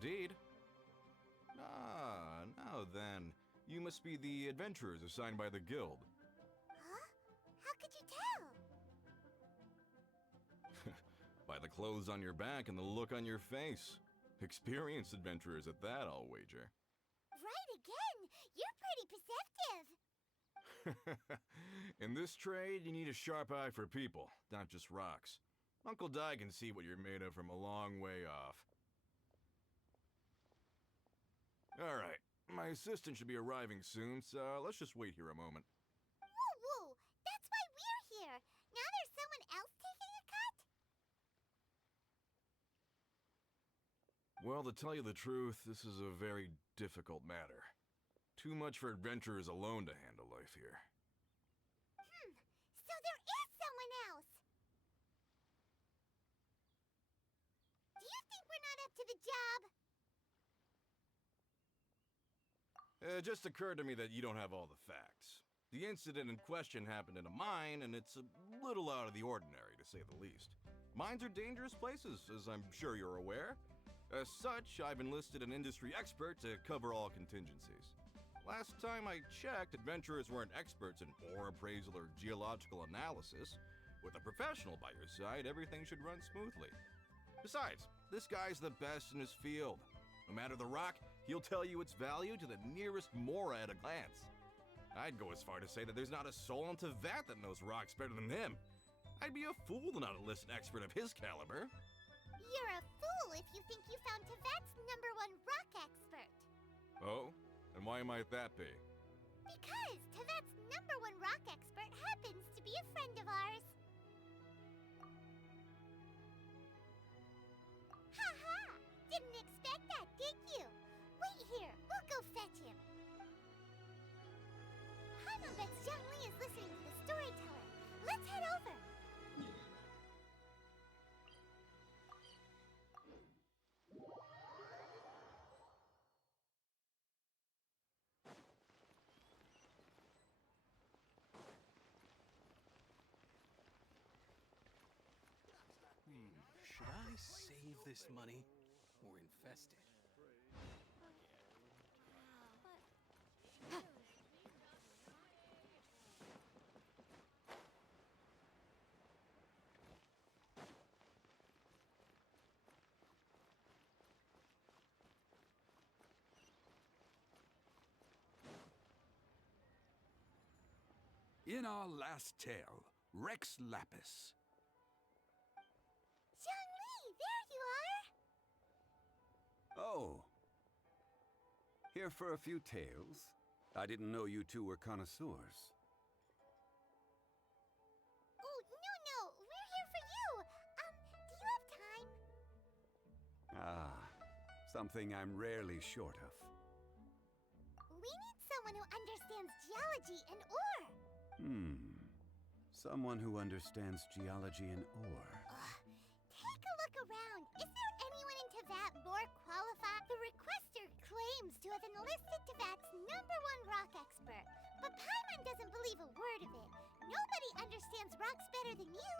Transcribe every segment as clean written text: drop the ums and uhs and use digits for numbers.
indeed. Ah, now then. You must be the adventurers assigned by the guild. Huh? How could you tell? By the clothes on your back and the look on your face. Experienced adventurers at that, I'll wager. Right again! You're pretty perceptive! In this trade, you need a sharp eye for people, not just rocks. Uncle Di can see what you're made of from a long way off. Alright, my assistant should be arriving soon, so let's just wait here a moment. Woo-woo! That's why we're here! Now there's someone else taking a cut? Well, to tell you the truth, this is a very difficult matter. Too much for adventurers alone to handle life here. So there is someone else! Do you think we're not up to the job? It just occurred to me that you don't have all the facts. The incident in question happened in a mine, and it's a little out of the ordinary, to say the least. Mines are dangerous places, as I'm sure you're aware. As such, I've enlisted an industry expert to cover all contingencies. Last time I checked, adventurers weren't experts in ore appraisal or geological analysis. With a professional by your side, everything should run smoothly. Besides, this guy's the best in his field. No matter the rock, he'll tell you its value to the nearest mora at a glance. I'd go as far to say that there's not a soul on Teyvat that knows rocks better than him. I'd be a fool to not enlist an expert of his caliber. You're a fool if you think you found Teyvat's #1 rock expert. Oh? And why might that be? Because Teyvat's #1 rock expert happens to be a friend of ours. Ha-ha! Didn't expect that, did you? Wait here, we'll go fetch him. Paimon bets Zhongli is listening to the storyteller. Let's head over. Should I save this money or invest it? In our last tale, Rex Lapis. Zhongli, there you are! Oh. Here for a few tales? I didn't know you two were connoisseurs. Oh, no, we're here for you. Do you have time? Ah, something I'm rarely short of. We need someone who understands geology and ore. Someone who understands geology and ore. Take a look around. Is there anyone in Teyvat more qualified? The requester claims to have enlisted Teyvat's #1 rock expert, but Paimon doesn't believe a word of it. Nobody understands rocks better than you.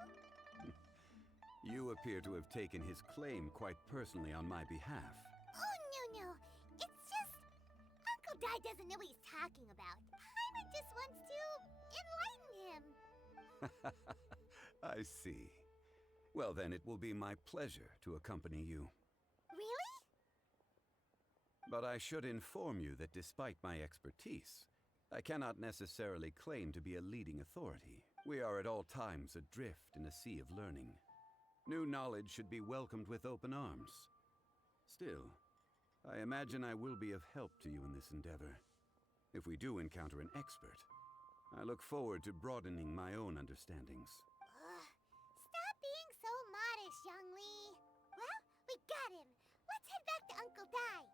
You appear to have taken his claim quite personally on my behalf. Oh, no. It's just... Uncle Di doesn't know what he's talking about. Paimon just wants to enlighten him. I see. Well, then it will be my pleasure to accompany you. Really? But I should inform you that despite my expertise, I cannot necessarily claim to be a leading authority. We are at all times adrift in a sea of learning. New knowledge should be welcomed with open arms. Still, I imagine I will be of help to you in this endeavor. If we do encounter an expert, I look forward to broadening my own understandings. Stop being so modest, Zhongli. Well, we got him. Let's head back to Uncle Di.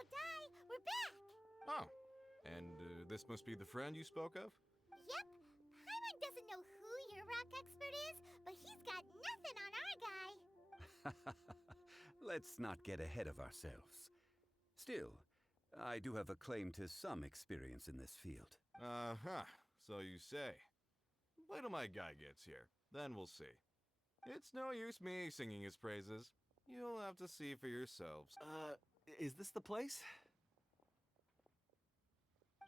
Uncle Dai, we're back! Oh, and this must be the friend you spoke of? Yep. Paimon doesn't know who your rock expert is, but he's got nothing on our guy. Let's not get ahead of ourselves. Still, I do have a claim to some experience in this field. Uh-huh, so you say. Wait till my guy gets here, then we'll see. It's no use me singing his praises. You'll have to see for yourselves. Is this the place?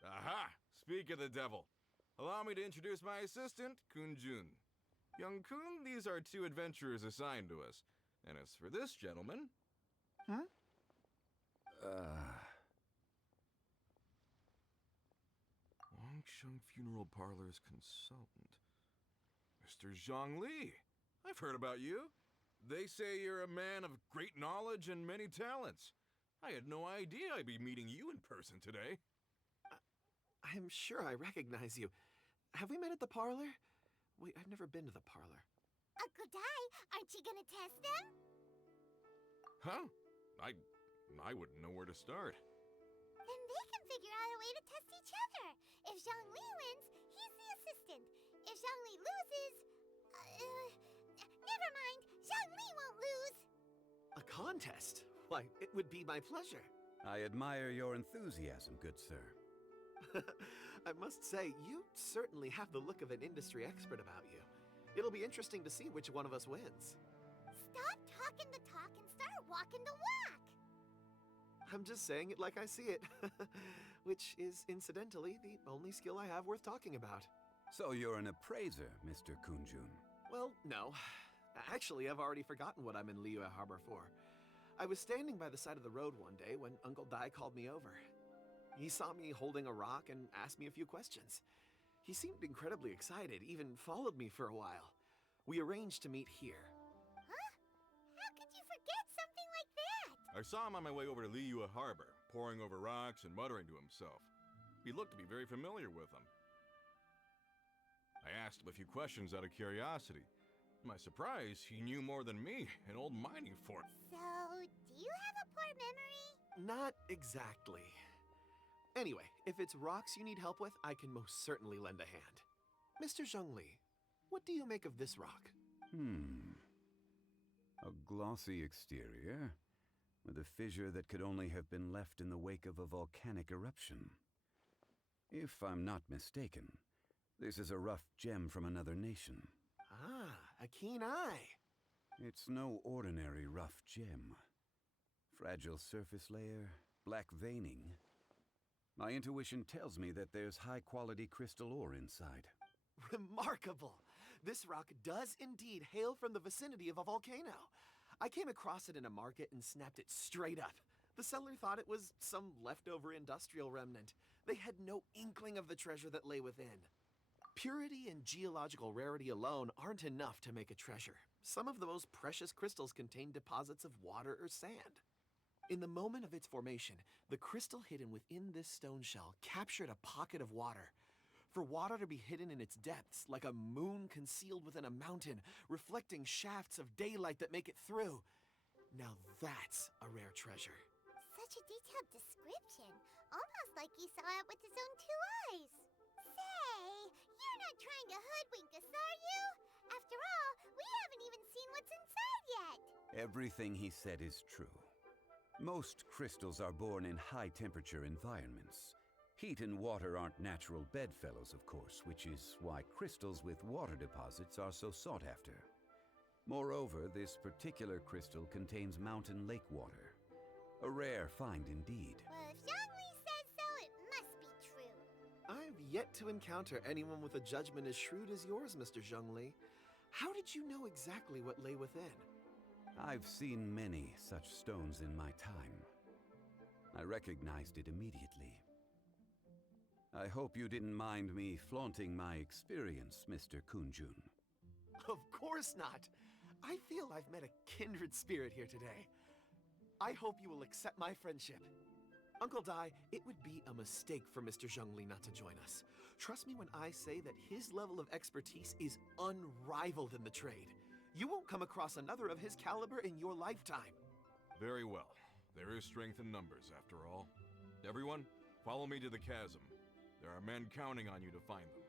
Aha! Speak of the devil. Allow me to introduce my assistant, Kun-jun. Young Kun, these are two adventurers assigned to us. And as for this gentleman... Wangsheng Funeral Parlor's consultant. Mr. Zhongli. I've heard about you. They say you're a man of great knowledge and many talents. I had no idea I'd be meeting you in person today. I'm sure I recognize you. Have we met at the parlor? Wait, I've never been to the parlor. Uncle Dai, aren't you gonna test them? Huh? I wouldn't know where to start. Then they can figure out a way to test each other. If Zhongli wins, he's the assistant. If Zhongli loses... never mind. Zhongli won't lose. A contest? Why, it would be my pleasure. I admire your enthusiasm, good sir. I must say, you certainly have the look of an industry expert about you. It'll be interesting to see which one of us wins. Stop talking the talk and start walking the walk. I'm just saying it like I see it. Which is, incidentally, the only skill I have worth talking about. So you're an appraiser, Mr. Kun-jun. Well, no. Actually, I've already forgotten what I'm in Liyue Harbor for. I was standing by the side of the road one day when Uncle Dai called me over. He saw me holding a rock and asked me a few questions. He seemed incredibly excited, even followed me for a while. We arranged to meet here. Huh? How could you forget something like that? I saw him on my way over to Liyue Harbor, poring over rocks and muttering to himself. He looked to be very familiar with them. I asked him a few questions out of curiosity. To my surprise, he knew more than me, an old mining fort. So, do you have a poor memory? Not exactly. Anyway, if it's rocks you need help with, I can most certainly lend a hand. Mr. Zhongli, what do you make of this rock? A glossy exterior, with a fissure that could only have been left in the wake of a volcanic eruption. If I'm not mistaken, this is a rough gem from another nation. Ah, a keen eye. It's no ordinary rough gem. Fragile surface layer, black veining. My intuition tells me that there's high-quality crystal ore inside. Remarkable! This rock does indeed hail from the vicinity of a volcano. I came across it in a market and snapped it straight up. The seller thought it was some leftover industrial remnant. They had no inkling of the treasure that lay within. Purity and geological rarity alone aren't enough to make a treasure. Some of the most precious crystals contain deposits of water or sand. In the moment of its formation, the crystal hidden within this stone shell captured a pocket of water. For water to be hidden in its depths, like a moon concealed within a mountain, reflecting shafts of daylight that make it through. Now that's a rare treasure. Such a detailed description. Almost like he saw it with his own two eyes. Say, you're not trying to hoodwink us, are you? After all, we haven't even seen what's inside yet. Everything he said is true. Most crystals are born in high-temperature environments. Heat and water aren't natural bedfellows, of course, which is why crystals with water deposits are so sought after. Moreover, this particular crystal contains mountain lake water. A rare find indeed. Well, if Zhongli says so, it must be true. I've yet to encounter anyone with a judgment as shrewd as yours, Mr. Zhongli. How did you know exactly what lay within? I've seen many such stones in my time. I recognized it immediately. I hope you didn't mind me flaunting my experience, Mr. Kun-jun. Of course not. I feel I've met a kindred spirit here today. I hope you will accept my friendship. Uncle Dai, it would be a mistake for Mr. Zhongli not to join us. Trust me when I say that his level of expertise is unrivaled in the trade. You won't come across another of his caliber in your lifetime. Very well. There is strength in numbers, after all. Everyone, follow me to the chasm. There are men counting on you to find them.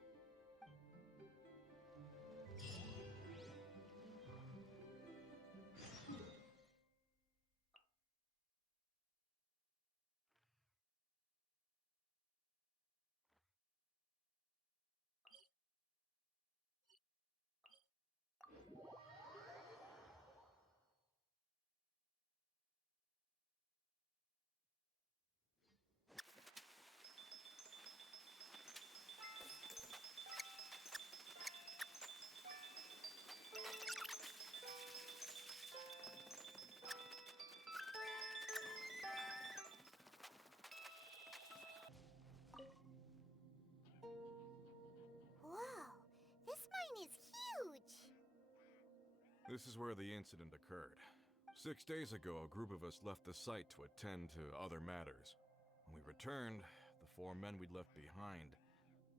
Whoa, this mine is huge! This is where the incident occurred. 6 days ago, a group of us left the site to attend to other matters. When we returned, the 4 men we'd left behind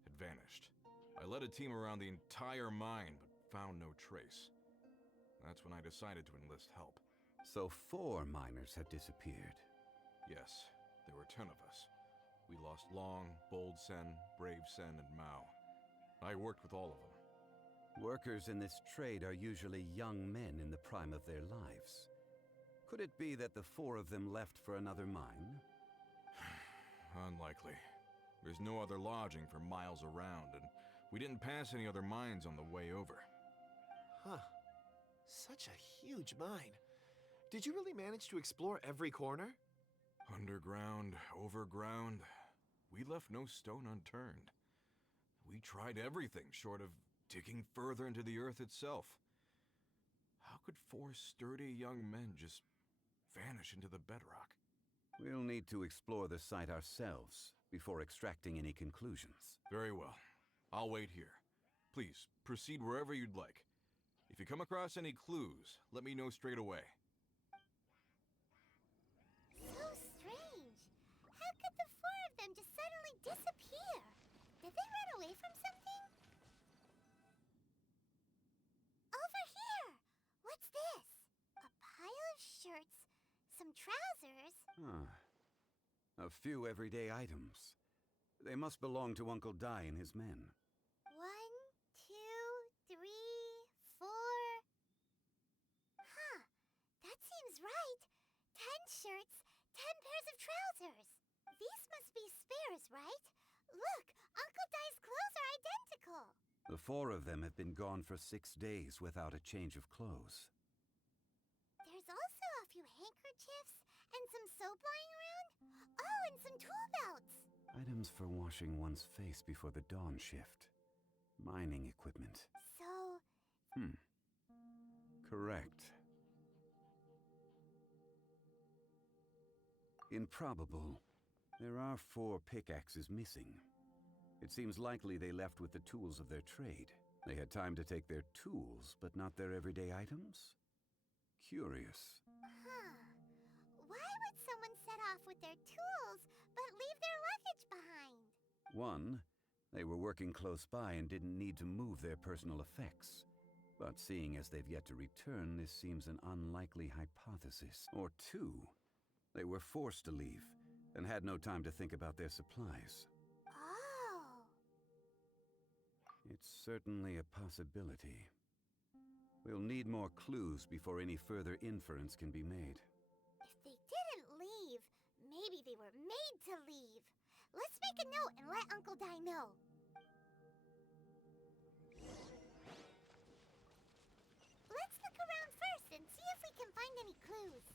had vanished. I led a team around the entire mine, but found no trace. That's when I decided to enlist help. So 4 miners have disappeared. Yes, there were 10 of us. We lost Long, Bold Sen, Brave Sen, and Mao. I worked with all of them. Workers in this trade are usually young men in the prime of their lives. Could it be that the 4 of them left for another mine? Unlikely. There's no other lodging for miles around, and we didn't pass any other mines on the way over. Huh. Such a huge mine. Did you really manage to explore every corner? Underground, overground, we left no stone unturned. We tried everything short of digging further into the earth itself. How could 4 sturdy young men just vanish into the bedrock? We'll need to explore the site ourselves before extracting any conclusions. Very well. I'll wait here. Please, proceed wherever you'd like. If you come across any clues, let me know straight away. So strange. How could the 4 of them just suddenly disappear? Did they run away from something? Over here! What's this? A pile of shirts, some trousers. A few everyday items. They must belong to Uncle Dai and his men. 1, 2, 3, 4. Huh, that seems right. 10 shirts, 10 pairs of trousers. These must be spares, right? Look, Uncle Dai's clothes are identical. The 4 of them have been gone for 6 days without a change of clothes. There's also a few handkerchiefs and some soap lying around. Oh, and some tool belts. Items for washing one's face before the dawn shift. Mining equipment. So, Correct. Improbable. There are 4 pickaxes missing. It seems likely they left with the tools of their trade. They had time to take their tools, but not their everyday items? Curious. why would someone set off with their tools but leave their luggage behind? 1, they were working close by and didn't need to move their personal effects. But seeing as they've yet to return, this seems an unlikely hypothesis. Or 2, they were forced to leave and had no time to think about their supplies. Oh. It's certainly a possibility. We'll need more clues before any further inference can be made. If they didn't leave, maybe they were made to leave. Let's make a note and let Uncle Dai know. Let's look around first and see if we can find any clues.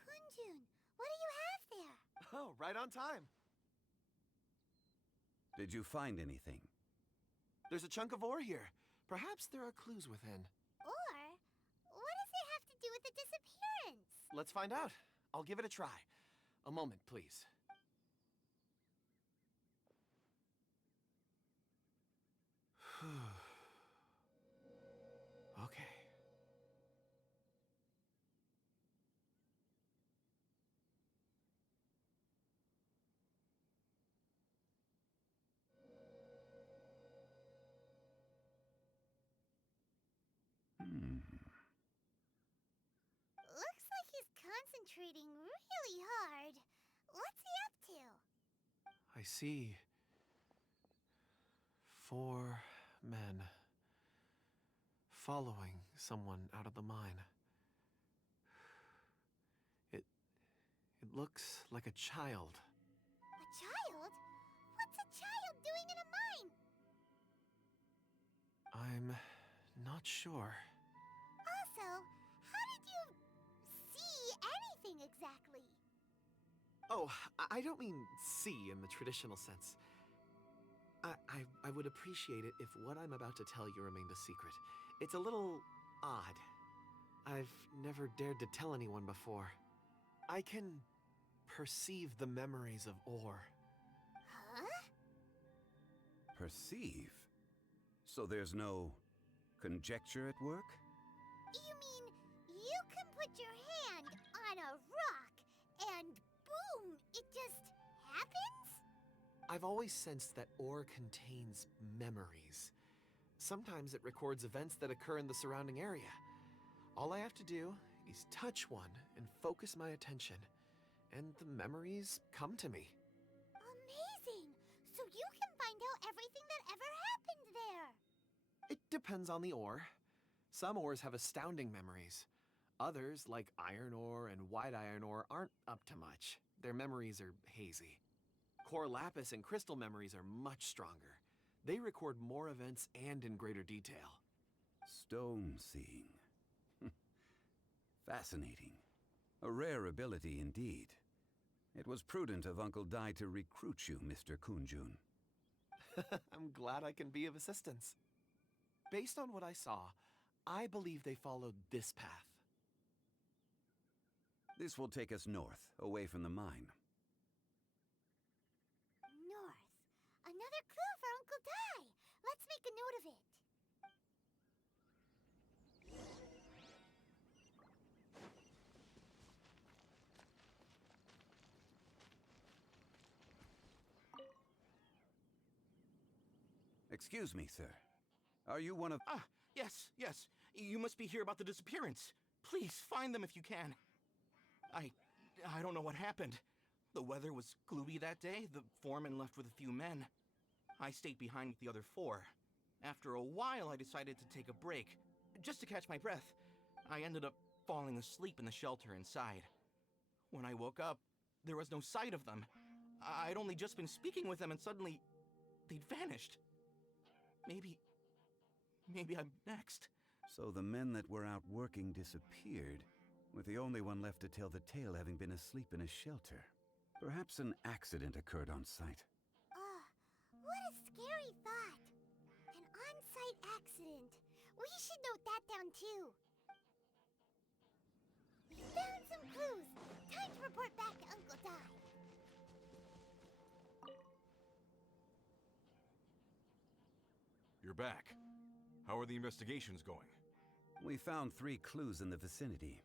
Kunjun, what do you have there? Oh, right on time. Did you find anything? There's a chunk of ore here. Perhaps there are clues within. Or, what does it have to do with the disappearance? Let's find out. I'll give it a try. A moment, please. Okay. concentrating really hard. What's he up to? I see 4 men following someone out of the mine. It looks like a child. A child? What's a child doing in a mine? I'm not sure. Also, how did you see anything exactly? Oh, I don't mean see in the traditional sense. I would appreciate it if what I'm about to tell you remained a secret. It's a little odd. I've never dared to tell anyone before. I can perceive the memories of Or. Huh? Perceive? So there's no conjecture at work? You mean you can put your hand on a rock and boom, it just happens? I've always sensed that Or contains memories. Sometimes it records events that occur in the surrounding area. All I have to do is touch one and focus my attention, and the memories come to me. Amazing! So you can find out everything that ever happened there. It depends on the ore. Some ores have astounding memories. Others, like iron ore and white iron ore, aren't up to much. Their memories are hazy. Core lapis and crystal memories are much stronger. They record more events and in greater detail. Stone seeing. Fascinating. A rare ability indeed. It was prudent of Uncle Dai to recruit you, Mr. Kunjun. I'm glad I can be of assistance. Based on what I saw, I believe they followed this path. This will take us north, away from the mine. North. Another clue for Uncle Dai. Let's make a note of it. Excuse me, sir. Are you one of... Ah, yes. You must be here about the disappearance. Please, find them if you can. I don't know what happened. The weather was gloomy that day. The foreman left with a few men. I stayed behind with the other 4. After a while, I decided to take a break, just to catch my breath. I ended up falling asleep in the shelter inside. When I woke up, there was no sight of them. I'd only just been speaking with them and suddenly, they'd vanished. Maybe I'm next. So the men that were out working disappeared, with the only one left to tell the tale having been asleep in a shelter. Perhaps an accident occurred on site. What a scary thought. An on-site accident. We should note that down too. We found some clues. Time to report back to Uncle Dai. You're back. How are the investigations going? We found 3 clues in the vicinity.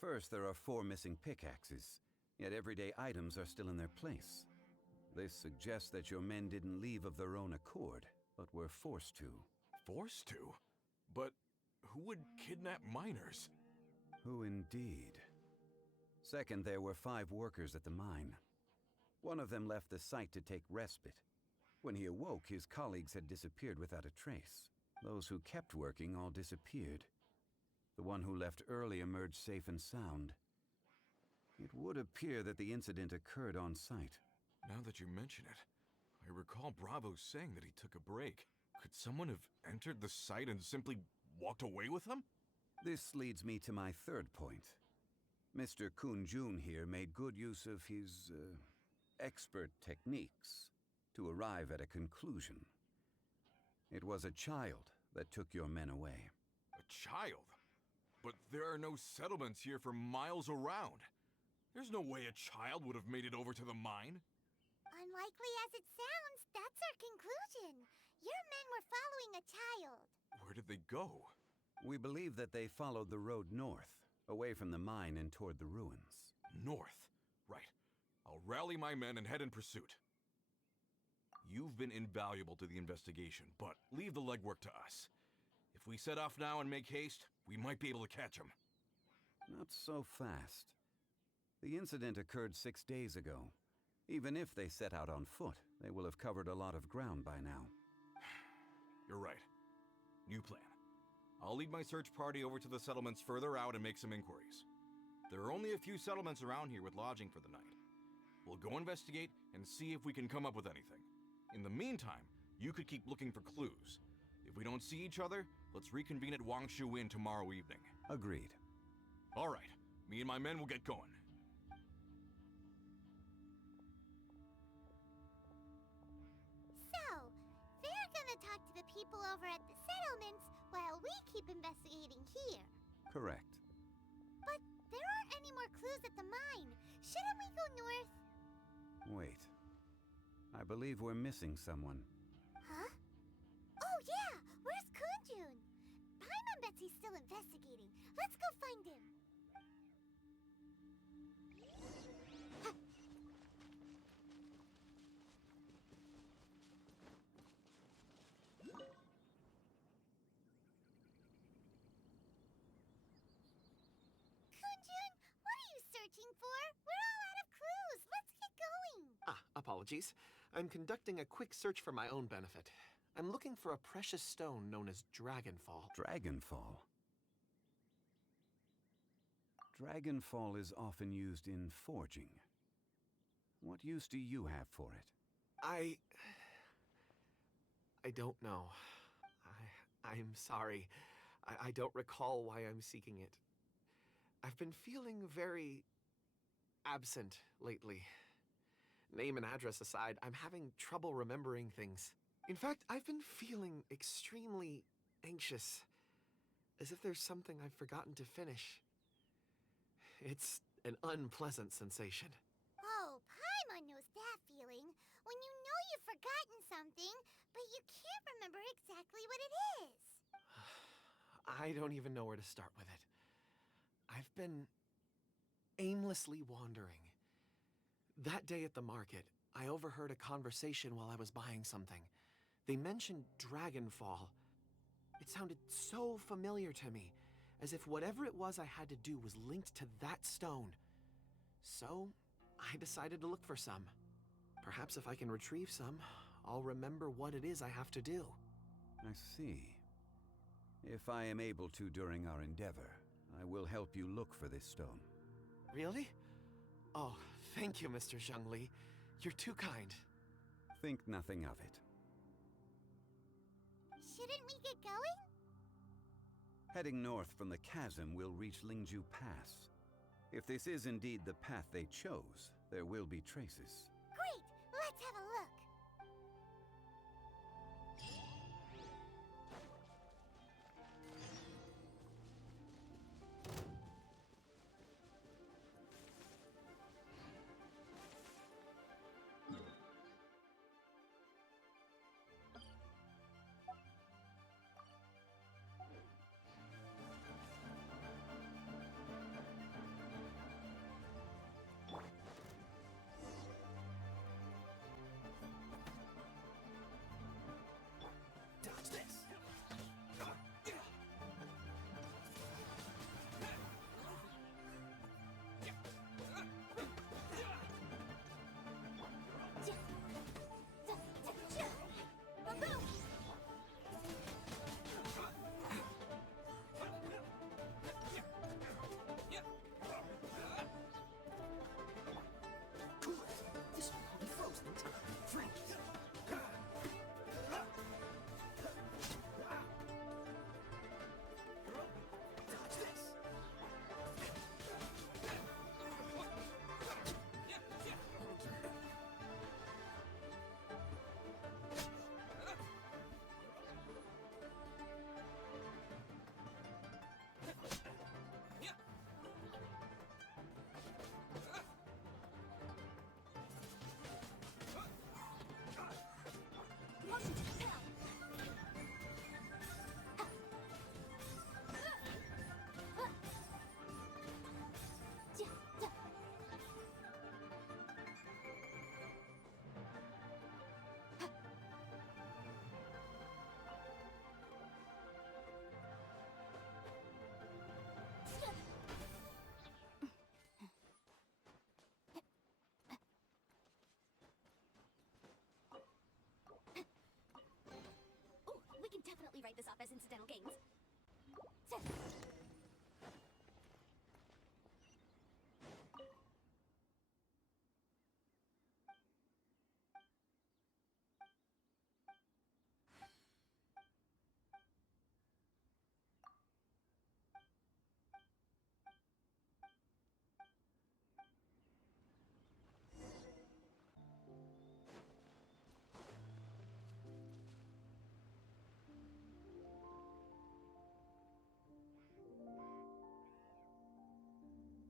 First, there are 4 missing pickaxes, yet everyday items are still in their place. This suggests that your men didn't leave of their own accord, but were forced to. Forced to? But who would kidnap miners? Who indeed? Second, there were 5 workers at the mine. One of them left the site to take respite. When he awoke, his colleagues had disappeared without a trace. Those who kept working all disappeared. The one who left early emerged safe and sound. It would appear that the incident occurred on site. Now that you mention it, I recall Bravo saying that he took a break. Could someone have entered the site and simply walked away with them? This leads me to my third point. Mr. Kunjun here made good use of his, expert techniques to arrive at a conclusion. It was a child that took your men away. A child? But there are no settlements here for miles around. There's no way a child would have made it over to the mine. Unlikely as it sounds, that's our conclusion. Your men were following a child. Where did they go? We believe that they followed the road north, away from the mine and toward the ruins. North. Right. I'll rally my men and head in pursuit. You've been invaluable to the investigation, but leave the legwork to us. If we set off now and make haste, we might be able to catch them. Not so fast. The incident occurred 6 days ago. Even if they set out on foot, they will have covered a lot of ground by now. You're right. New plan. I'll lead my search party over to the settlements further out and make some inquiries. There are only a few settlements around here with lodging for the night. We'll go investigate and see if we can come up with anything. In the meantime, you could keep looking for clues. If we don't see each other, let's reconvene at Wangshu Inn tomorrow evening. Agreed. All right, me and my men will get going. So, they're gonna talk to the people over at the settlements while we keep investigating here. Correct. But there aren't any more clues at the mine. Shouldn't we go north? Wait. I believe we're missing someone. Huh? Oh yeah! Where's Kunjun? Paimon bets he's still investigating. Let's go find him. Kunjun, what are you searching for? We're all out of clues. Let's get going. Apologies. I'm conducting a quick search for my own benefit. I'm looking for a precious stone known as Dragonfall. Dragonfall. Dragonfall is often used in forging. What use do you have for it? I don't know. I'm sorry. I don't recall why I'm seeking it. I've been feeling very absent lately. Name and address aside, I'm having trouble remembering things. In fact, I've been feeling extremely anxious, as if there's something I've forgotten to finish. It's an unpleasant sensation. Oh, Paimon knows that feeling. When you know you've forgotten something, but you can't remember exactly what it is. I don't even know where to start with it. I've been aimlessly wandering. That day at the market, I overheard a conversation while I was buying something. They mentioned Dragonfall. It sounded so familiar to me, as if whatever it was I had to do was linked to that stone. So, I decided to look for some. Perhaps if I can retrieve some, I'll remember what it is I have to do. I see. If I am able to during our endeavor, I will help you look for this stone. Really? Oh, thank you, Mr. Zhongli. You're too kind. Think nothing of it. Shouldn't we get going? Heading north from the chasm, we'll reach Lingju Pass. If this is indeed the path they chose, there will be traces. Great! Let's have a look. can definitely write this off as incidental gains.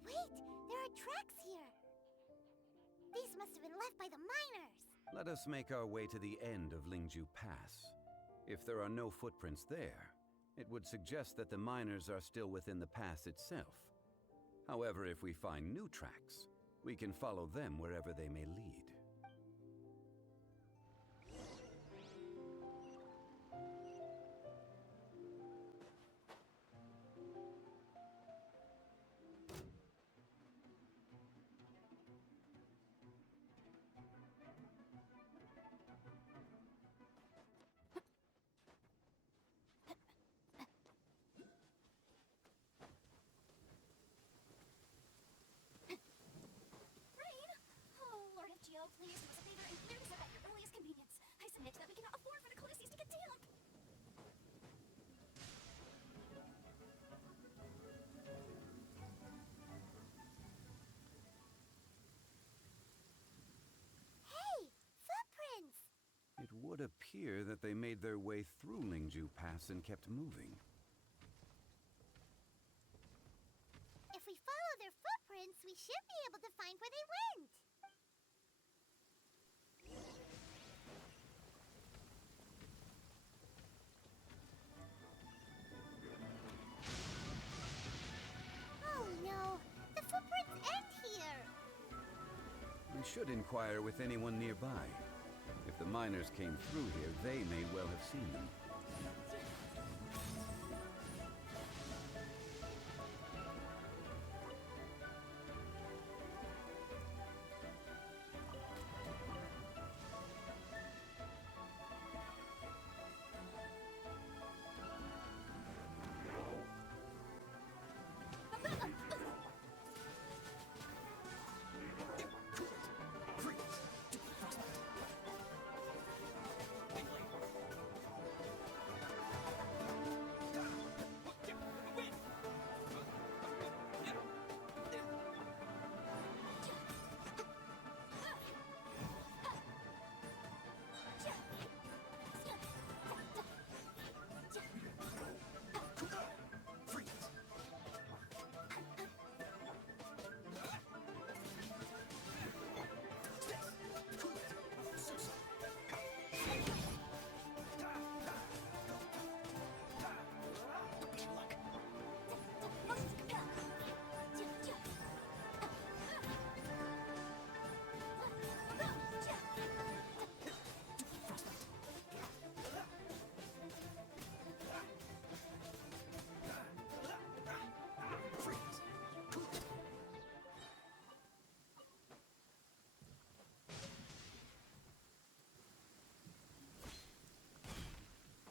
Wait, there are tracks here. These must have been left by the miners. Let us make our way to the end of Lingju Pass. If there are no footprints there, it would suggest that the miners are still within the pass itself. However, if we find new tracks, we can follow them wherever they may lead. Rain? Oh, Lord of Geo, please do us a favor and clear this up at your earliest convenience. I submit that we cannot afford for the codices to get damp. Hey, footprints! It would appear that they made their way through Lingju Pass and kept moving. If we follow their footprints, we should be able to find where they went. Oh no, the footprints end here. We should inquire with anyone nearby. If the miners came through here, they may well have seen them.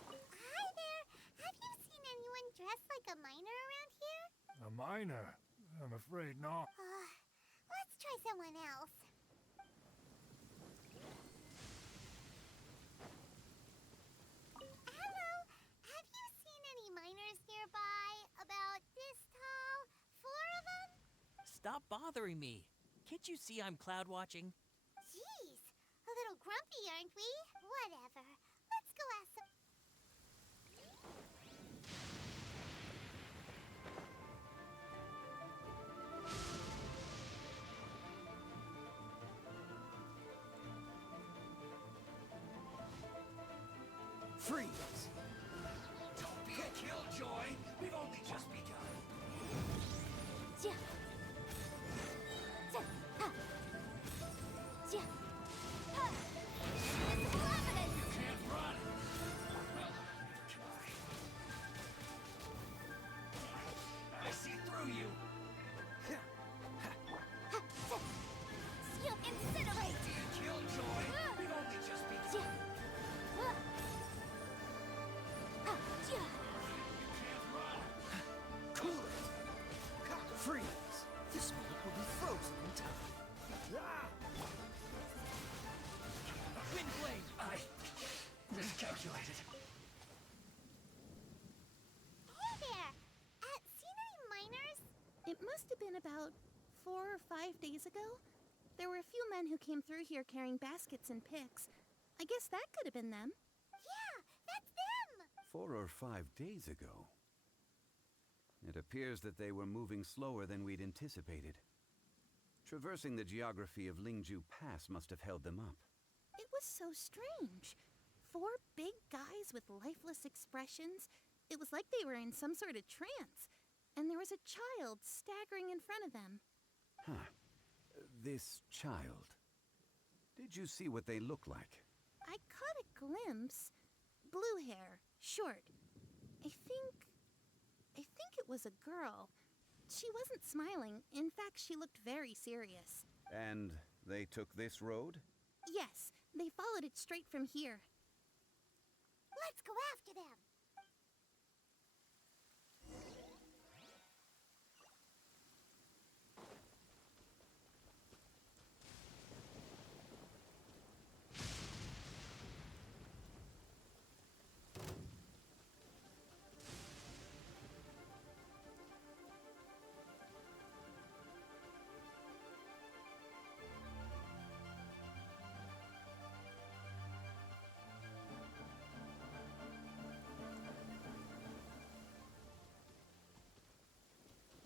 Hi there. Have you seen anyone dressed like a miner around here? A miner? I'm afraid not. Let's try someone else. Hello. Have you seen any miners nearby? About this tall? 4 of them? Stop bothering me. Can't you see I'm cloud watching? Jeez. A little grumpy, aren't we? Whatever. Let's go ask some... Freeze! Don't be a killjoy! We've only just begun. Yeah. Yeah. Invisible evidence! You can't run! Well, try. I see through you! You incinerate! Be a killjoy! We've only just begun. about 4 or 5 days ago? There were a few men who came through here carrying baskets and picks. I guess that could have been them. Yeah, that's them! 4 or 5 days ago. It appears that they were moving slower than we'd anticipated. Traversing the geography of Lingju Pass must have held them up. It was so strange. 4 big guys with lifeless expressions. It was like they were in some sort of trance. And there was a child staggering in front of them. Huh. This child. Did you see what they look like? I caught a glimpse. Blue hair, short. I think it was a girl. She wasn't smiling. In fact, she looked very serious. And they took this road? Yes, they followed it straight from here. Let's go after them!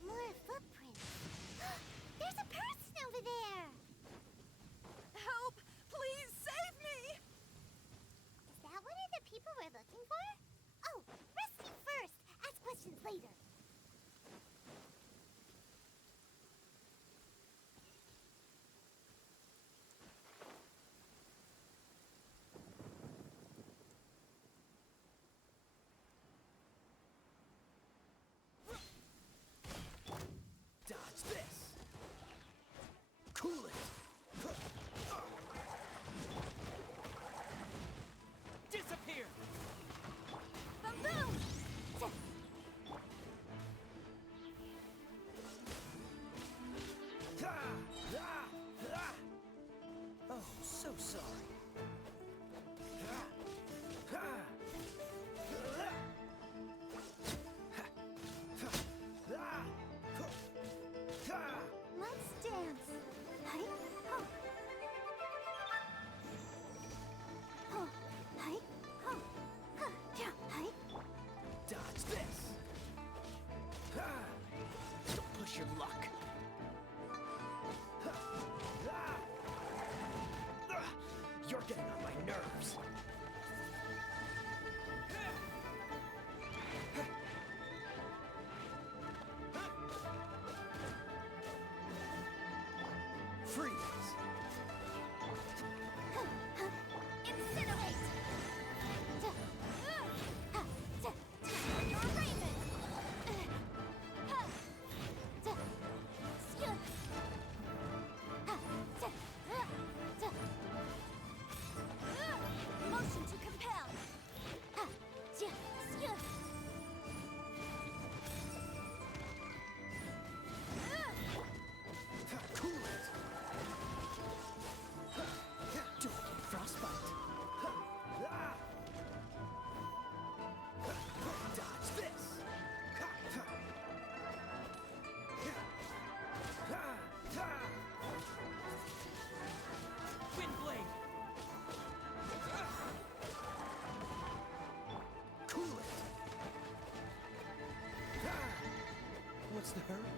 More footprints. There's a person over there! Help! Please save me! Is that one of the people we're looking for? Oh, rescue first! Ask questions later. Dodge this! Cool it! Disappear! Boom! Oh, so sorry. Let's dance. Hi, ho. Ho, hi, ho. Huh, yeah, hi. Dodge this! Don't push your luck. You're getting on my nerves. Freeze! Incinerate! Destroy your raiment! Motion to compel! Cool it! Don't get frostbite. Dodge this! Windblade! Cool it! What's the hurry?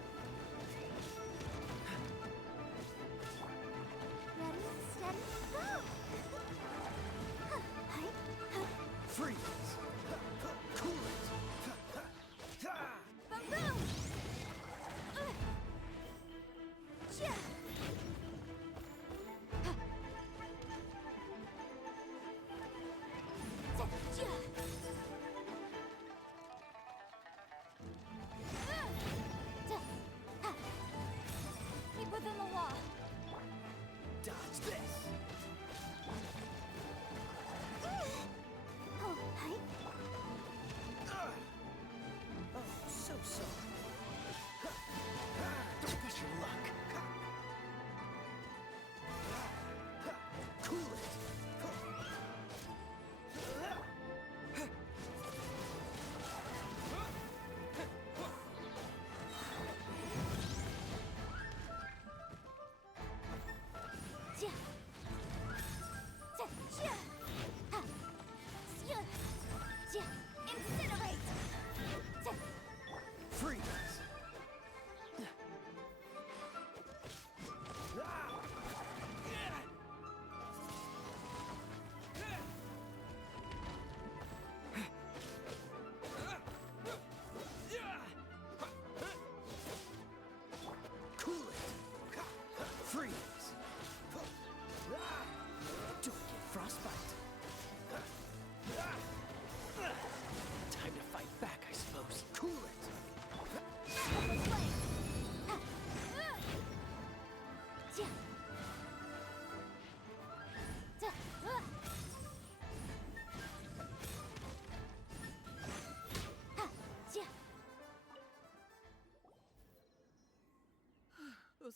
Ready, steady, go! Hi, Freeze! Cool it! Boom!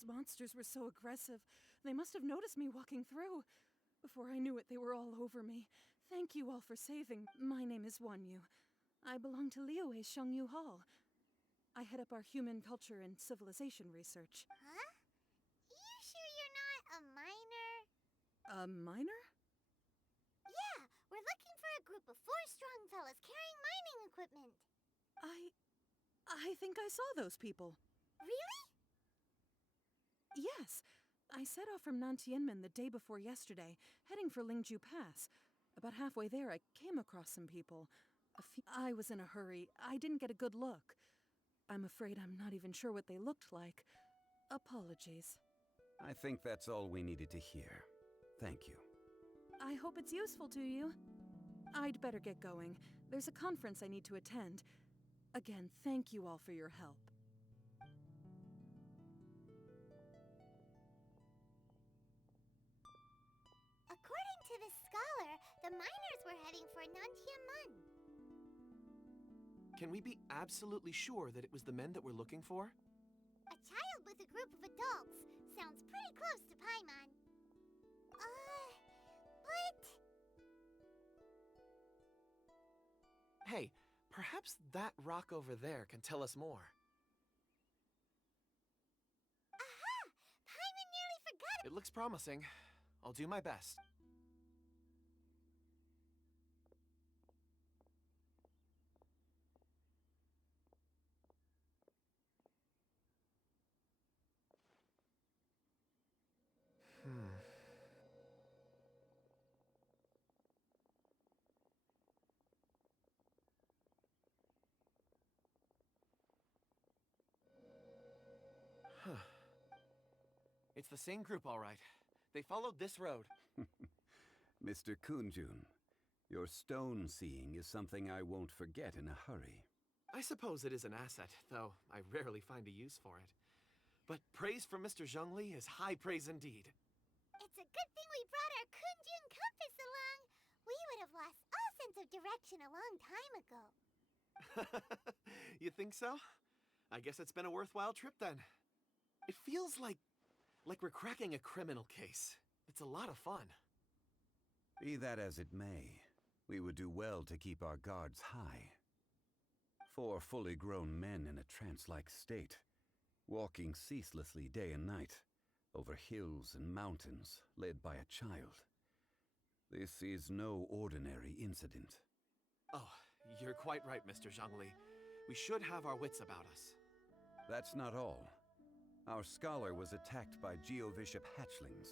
Those monsters were so aggressive. They must have noticed me walking through. Before I knew it, they were all over me. Thank you all for saving. My name is Wanyu. I belong to Liyue Shengyu Hall. I head up our human culture and civilization research. Huh? You sure you're not a minor? A minor? Yeah, we're looking for a group of 4 strong fellas carrying mining equipment. I think I saw those people. Really? Yes. I set off from Nantianmen the day before yesterday, heading for Lingju Pass. About halfway there, I came across some people. I was in a hurry. I didn't get a good look. I'm afraid I'm not even sure what they looked like. Apologies. I think that's all we needed to hear. Thank you. I hope it's useful to you. I'd better get going. There's a conference I need to attend. Again, thank you all for your help. According to this scholar, the miners were heading for Nantianmen. Can we be absolutely sure that it was the men that we're looking for? A child with a group of adults. Sounds pretty close to Paimon. But... Hey, perhaps that rock over there can tell us more. Aha! Paimon nearly forgot It looks promising. I'll do my best. It's the same group, all right. They followed this road. Mr. Kunjun, your stone seeing is something I won't forget in a hurry. I suppose it is an asset, though I rarely find a use for it. But praise from Mr. Zhongli is high praise indeed. It's a good thing we brought our Kunjun compass along. We would have lost all sense of direction a long time ago. You think so? I guess it's been a worthwhile trip then. It feels like we're cracking a criminal case. It's a lot of fun. Be that as it may, we would do well to keep our guards high. 4 fully grown men in a trance-like state, walking ceaselessly day and night, over hills and mountains, led by a child. This is no ordinary incident. Oh, you're quite right, Mr. Zhongli. We should have our wits about us. That's not all. Our scholar was attacked by Geovishap hatchlings,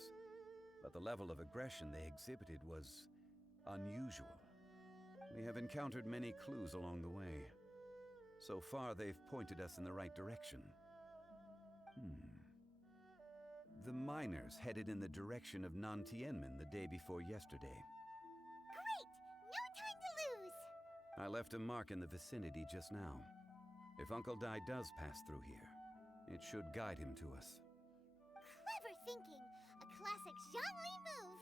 but the level of aggression they exhibited was unusual. We have encountered many clues along the way. So far, they've pointed us in the right direction. The miners headed in the direction of Nantianmen the day before yesterday. Great! No time to lose! I left a mark in the vicinity just now. If Uncle Dai does pass through here, it should guide him to us. Clever thinking! A classic Zhongli move!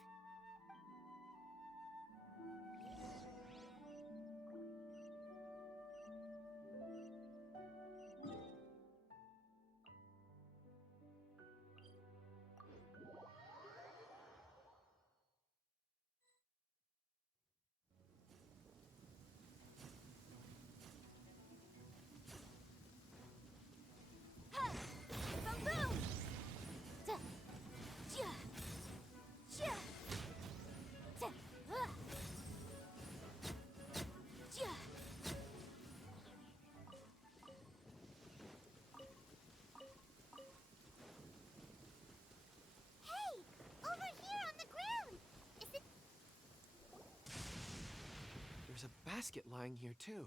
There's a basket lying here, too.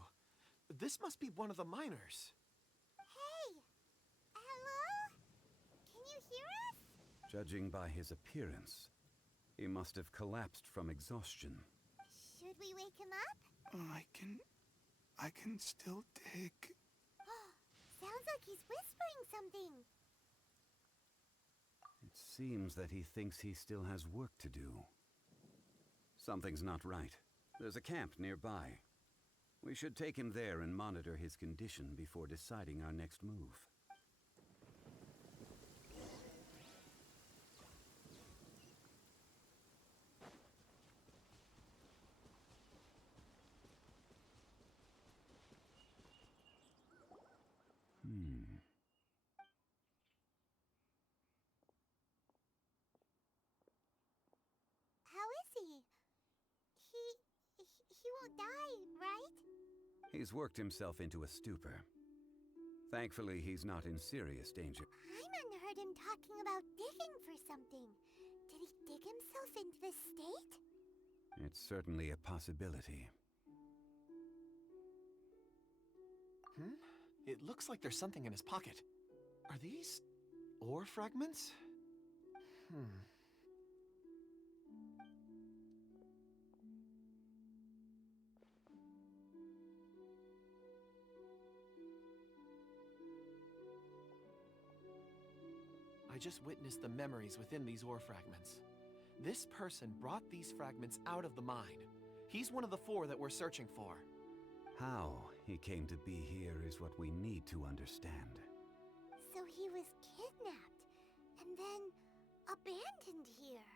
This must be one of the miners. Hey! Hello? Can you hear us? Judging by his appearance, he must have collapsed from exhaustion. Should we wake him up? I can still dig. Sounds like he's whispering something. It seems that he thinks he still has work to do. Something's not right. There's a camp nearby. We should take him there and monitor his condition before deciding our next move. he won't die, right? He's worked himself into a stupor. Thankfully, he's not in serious danger. Paimon heard him talking about digging for something. Did he dig himself into this state? It's certainly a possibility. It looks like there's something in his pocket. Are these ore fragments? I just witnessed the memories within these ore fragments. This person brought these fragments out of the mine. He's one of the 4 that we're searching for. How he came to be here is what we need to understand. So he was kidnapped and then abandoned here.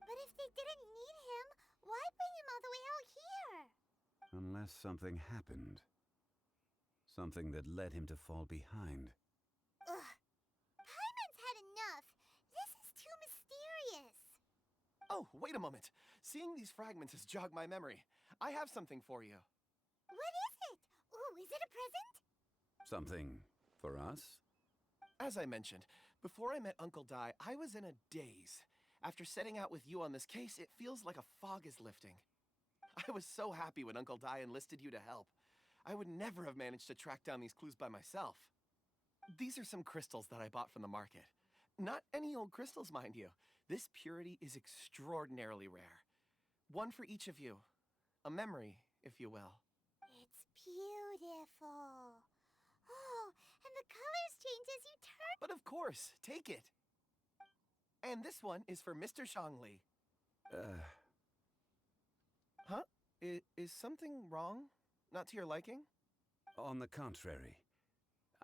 But if they didn't need him, why bring him all the way out here? Unless something happened. Something that led him to fall behind. Ugh. Paimon's had enough. This is too mysterious. Oh, wait a moment. Seeing these fragments has jogged my memory. I have something for you. What is it? Ooh, is it a present? Something for us? As I mentioned, before I met Uncle Dai, I was in a daze. After setting out with you on this case, it feels like a fog is lifting. I was so happy when Uncle Dai enlisted you to help. I would never have managed to track down these clues by myself. These are some crystals that I bought from the market. Not any old crystals, mind you. This purity is extraordinarily rare. One for each of you. A memory, if you will. It's beautiful. Oh, and the colors change as you turn. But of course, take it. And this one is for Mr. Zhongli. Huh? Is something wrong? Not to your liking? On the contrary.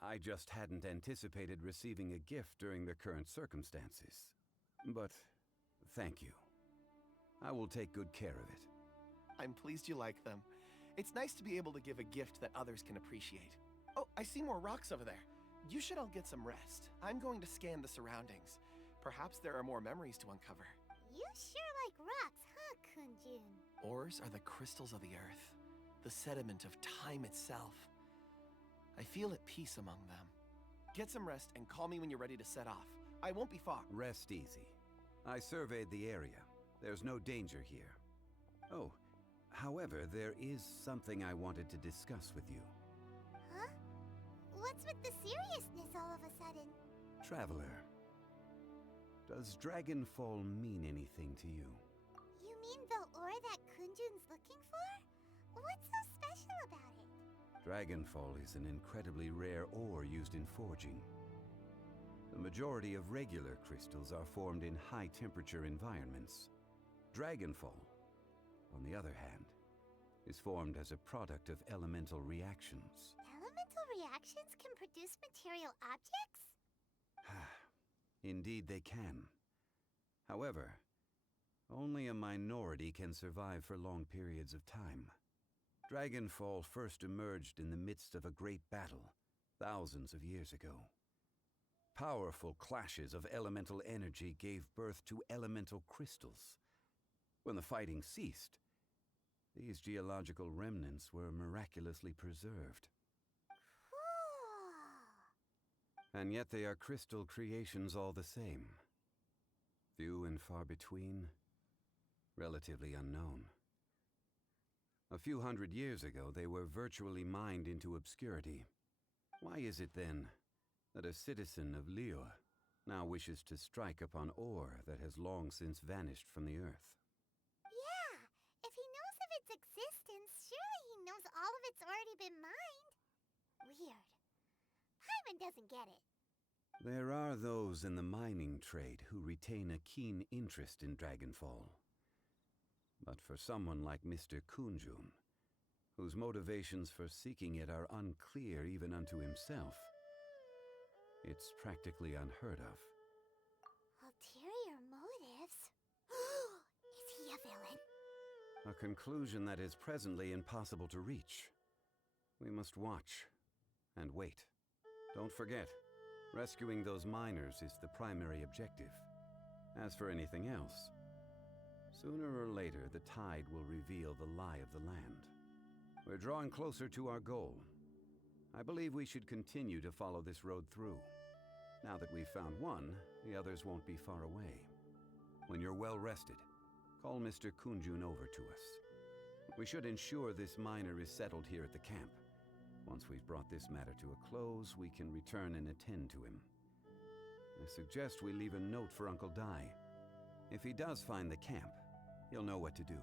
I just hadn't anticipated receiving a gift during the current circumstances. But thank you. I will take good care of it. I'm pleased you like them. It's nice to be able to give a gift that others can appreciate. Oh, I see more rocks over there. You should all get some rest. I'm going to scan the surroundings. Perhaps there are more memories to uncover. You sure like rocks, huh, Kunjun? Ores are the crystals of the earth, the sediment of time itself. I feel at peace among them. Get some rest and call me when you're ready to set off. I won't be far. Rest easy. I surveyed the area. There's no danger here. Oh, however, there is something I wanted to discuss with you. Huh? What's with the seriousness all of a sudden? Traveler, does Dragonfall mean anything to you? You mean the ore that Kunjun's looking for? What's so special about it? Dragonfall is an incredibly rare ore used in forging. The majority of regular crystals are formed in high-temperature environments. Dragonfall, on the other hand, is formed as a product of elemental reactions. Elemental reactions can produce material objects? Indeed they can. However, only a minority can survive for long periods of time. Dragonfall first emerged in the midst of a great battle, thousands of years ago. Powerful clashes of elemental energy gave birth to elemental crystals. When the fighting ceased, these geological remnants were miraculously preserved. Cool. And yet they are crystal creations all the same. Few and far between, relatively unknown. A few hundred years ago, they were virtually mined into obscurity. Why is it then that a citizen of Liu now wishes to strike upon ore that has long since vanished from the earth? Yeah, if he knows of its existence, surely he knows all of it's already been mined. Weird. Paimon doesn't get it. There are those in the mining trade who retain a keen interest in Dragonfall. But for someone like Mr. Kunjun, whose motivations for seeking it are unclear even unto himself, it's practically unheard of. Ulterior motives? Is he a villain? A conclusion that is presently impossible to reach. We must watch and wait. Don't forget, rescuing those miners is the primary objective. As for anything else, Sooner or later, the tide will reveal the lie of the land. We're drawing closer to our goal. I believe we should continue to follow this road through. Now that we've found one, the others won't be far away. When you're well rested, call Mr. Kunjun over to us. We should ensure this miner is settled here at the camp. Once we've brought this matter to a close, we can return and attend to him. I suggest we leave a note for Uncle Dai. If he does find the camp, he'll know what to do.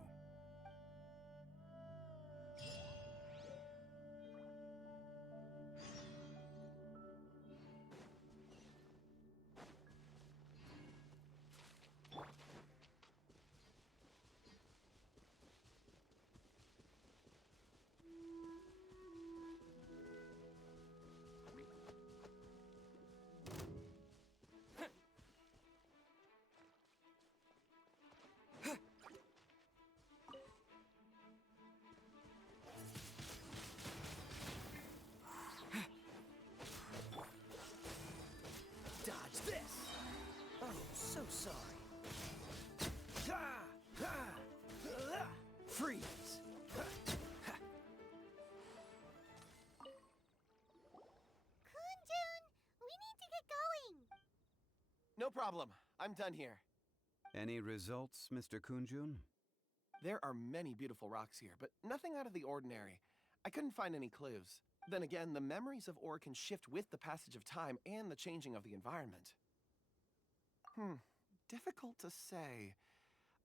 Dodge this! Oh, so sorry. Freeze! Kunjun, we need to get going. No problem. I'm done here. Any results, Mr. Kunjun? There are many beautiful rocks here, but nothing out of the ordinary. I couldn't find any clues. Then again, the memories of ore can shift with the passage of time and the changing of the environment. Difficult to say.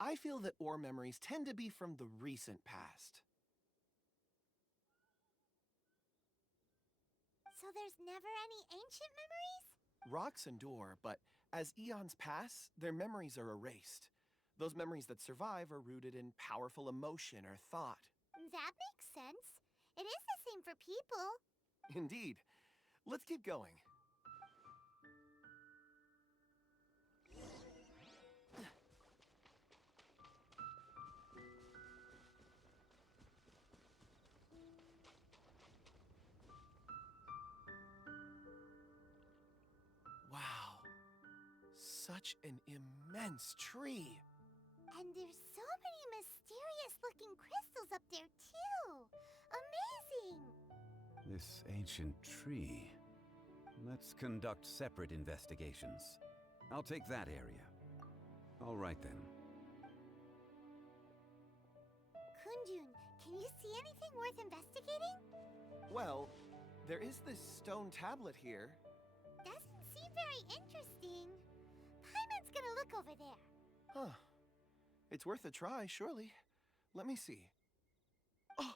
I feel that ore memories tend to be from the recent past. So there's never any ancient memories? Rocks endure, but as eons pass, their memories are erased. Those memories that survive are rooted in powerful emotion or thought. That makes sense. It is the same for people. Indeed. Let's keep going. Wow. Such an immense tree. And there's so many mysterious-looking crystals up there, too. Amazing! This ancient tree. Let's conduct separate investigations. I'll take that area. All right then. Kunjun, can you see anything worth investigating? Well, there is this stone tablet here. Doesn't seem very interesting. Paimon's gonna look over there. Huh. It's worth a try, surely. Let me see. Oh!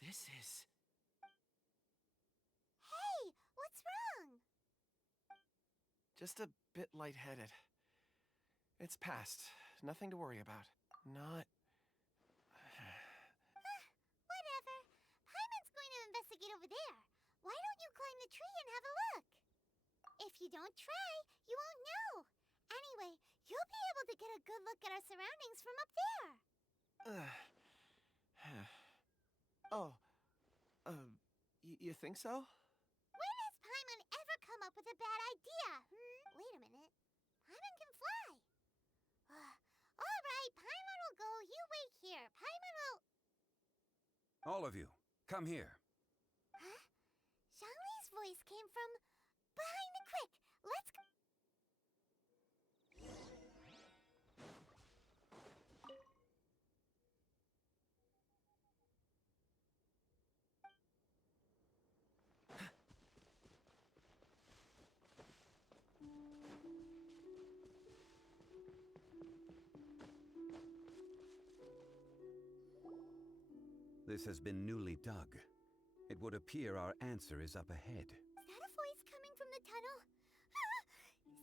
This is... Hey, what's wrong? just a bit lightheaded. It's past. Nothing to worry about. Not... Whatever. Paimon's going to investigate over there. Why don't you climb the tree and have a look? If you don't try, you won't know. Anyway, you'll be able to get a good look at our surroundings from up there. You think so? When has Paimon ever come up with a bad idea? Wait a minute. Paimon can fly. All right, Paimon will go. You wait here. Paimon will... All of you, come here. Huh? Zhongli's voice came from behind the quick. Let's go. This has been newly dug. It would appear our answer is up ahead. Is that a voice coming from the tunnel?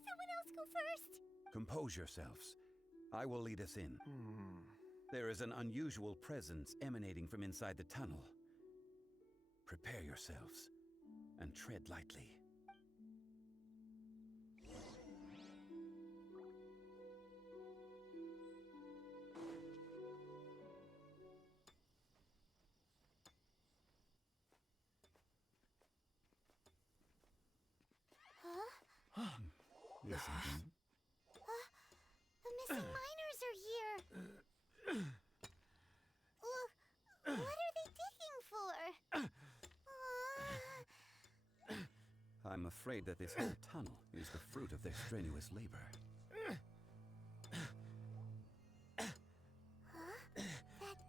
Someone else go first. Compose yourselves. I will lead us in. There is an unusual presence emanating from inside the tunnel. Prepare yourselves and tread lightly. Huh? What are they digging for? I'm afraid that this whole tunnel is the fruit of their strenuous labor. That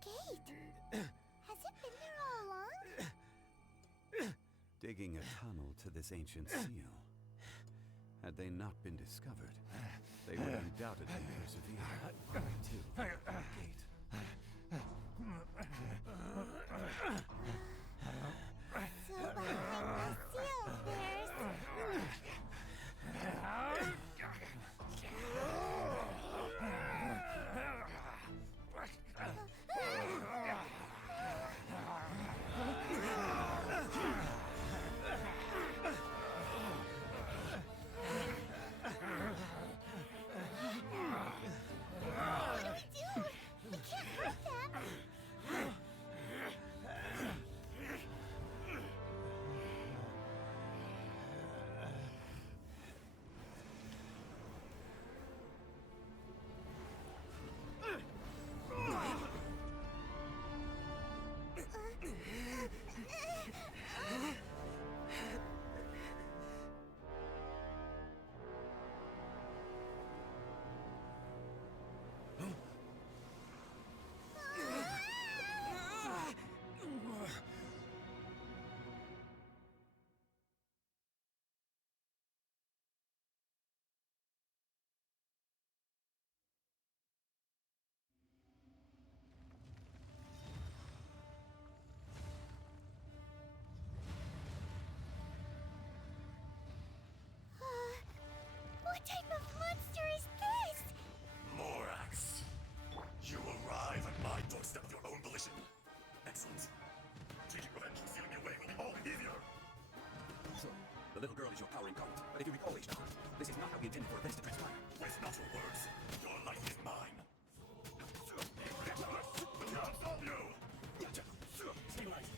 gate. Has it been there all along? Digging a tunnel to this ancient seal. Had they not been discovered, they would undoubtedly persevere to the gate. So behind the seal, there's... What do we do? We can't hurt them. What type of monster is this? Morax, you arrive at my doorstep of your own volition. Excellent. Taking revenge and sealing me away will be all easier. So, the little girl is your power incarnate. But if you recall, H-Town, this is not how we intended for events to transpire. Waste not your words. Your life is mine. We can't stop you! Stabilize.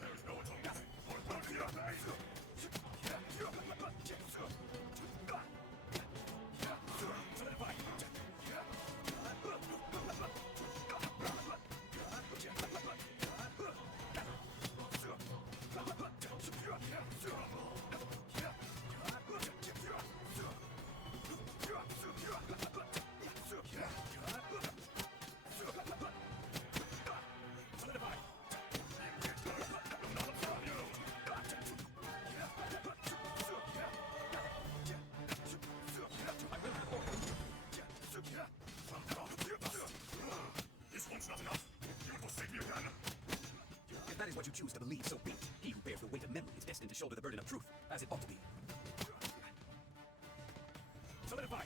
There's no atonement for both your face. This one's not enough. You will forsake me again. If that is what you choose to believe, so be it. He who bears the weight of memory is destined to shoulder the burden of truth, as it ought to be. Solidify!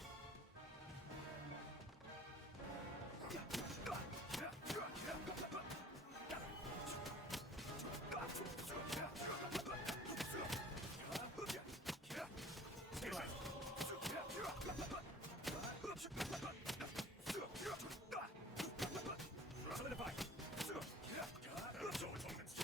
Solidify! There's no atonement for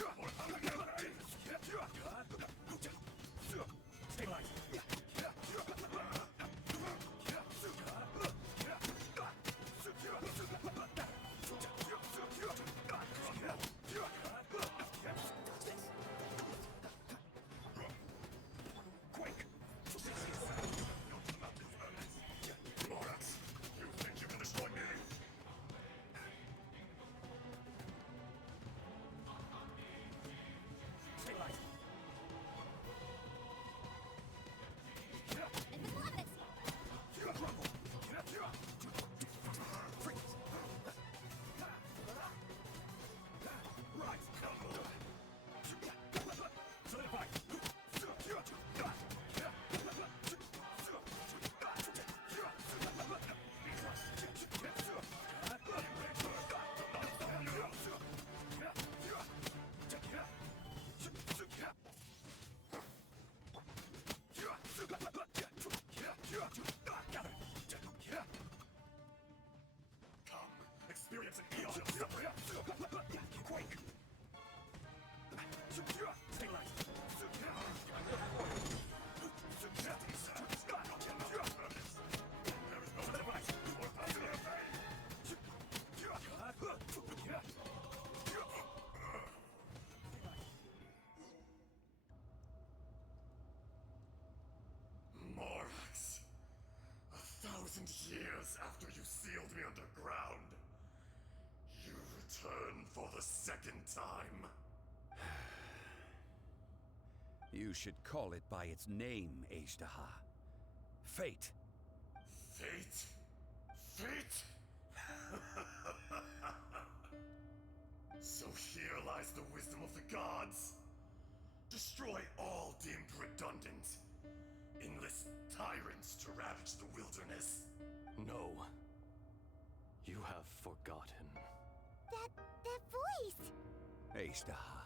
years after you sealed me underground, you return for the second time. You should call it by its name, Ajdaha. Fate. Fate? Fate? So here lies the wisdom of the gods. Destroy all deemed redundant. Enlist tyrants to ravage the wilderness. No. You have forgotten. That voice! Ajdaha.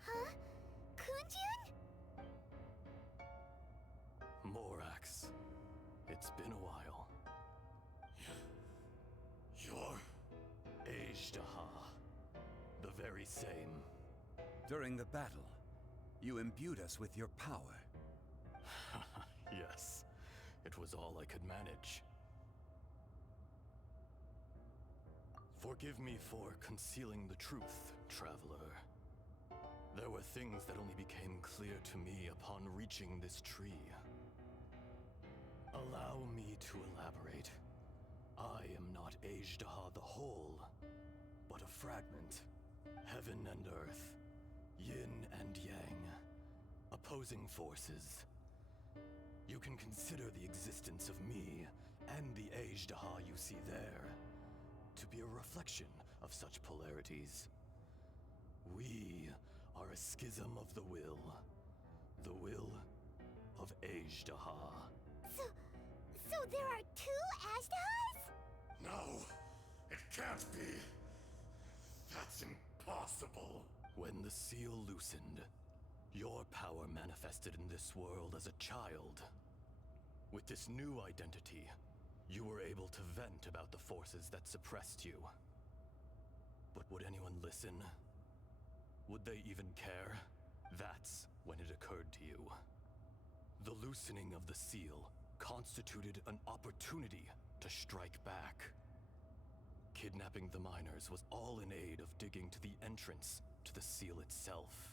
Huh? Kunjun? Morax. It's been a while. You're... Ajdaha. The very same. During the battle, you imbued us with your power. Yes. It was all I could manage. Forgive me for concealing the truth, traveler. There were things that only became clear to me upon reaching this tree. Allow me to elaborate. I am not Ajdaha the whole, but a fragment. Heaven and earth, yin and yang, opposing forces. You can consider the existence of me and the Ajdaha you see there to be a reflection of such polarities. We are a schism of the will of Ajdaha. So there are two Ajdahas? No, it can't be. That's impossible. When the seal loosened, your power manifested in this world as a child. With this new identity, you were able to vent about the forces that suppressed you. But would anyone listen? Would they even care? That's when it occurred to you. The loosening of the seal constituted an opportunity to strike back. Kidnapping the miners was all in aid of digging to the entrance to the seal itself.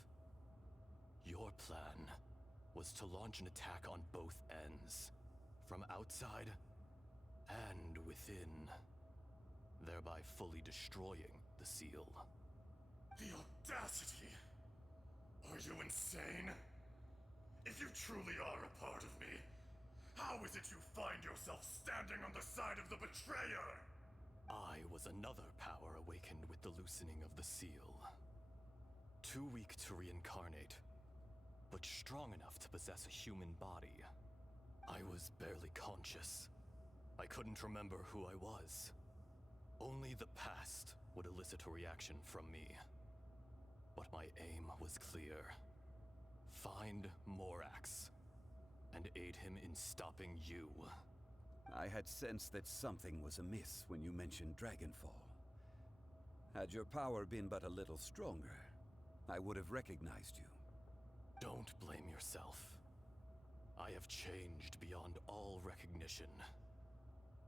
Your plan was to launch an attack on both ends, from outside and within, thereby fully destroying the seal. The audacity! Are you insane? If you truly are a part of me, how is it you find yourself standing on the side of the betrayer? I was another power awakened with the loosening of the seal. Too weak to reincarnate, but strong enough to possess a human body. I was barely conscious. I couldn't remember who I was. Only the past would elicit a reaction from me. But my aim was clear. Find Morax, and aid him in stopping you. I had sensed that something was amiss when you mentioned Dragonfall. Had your power been but a little stronger, I would have recognized you. Don't blame yourself. I have changed beyond all recognition.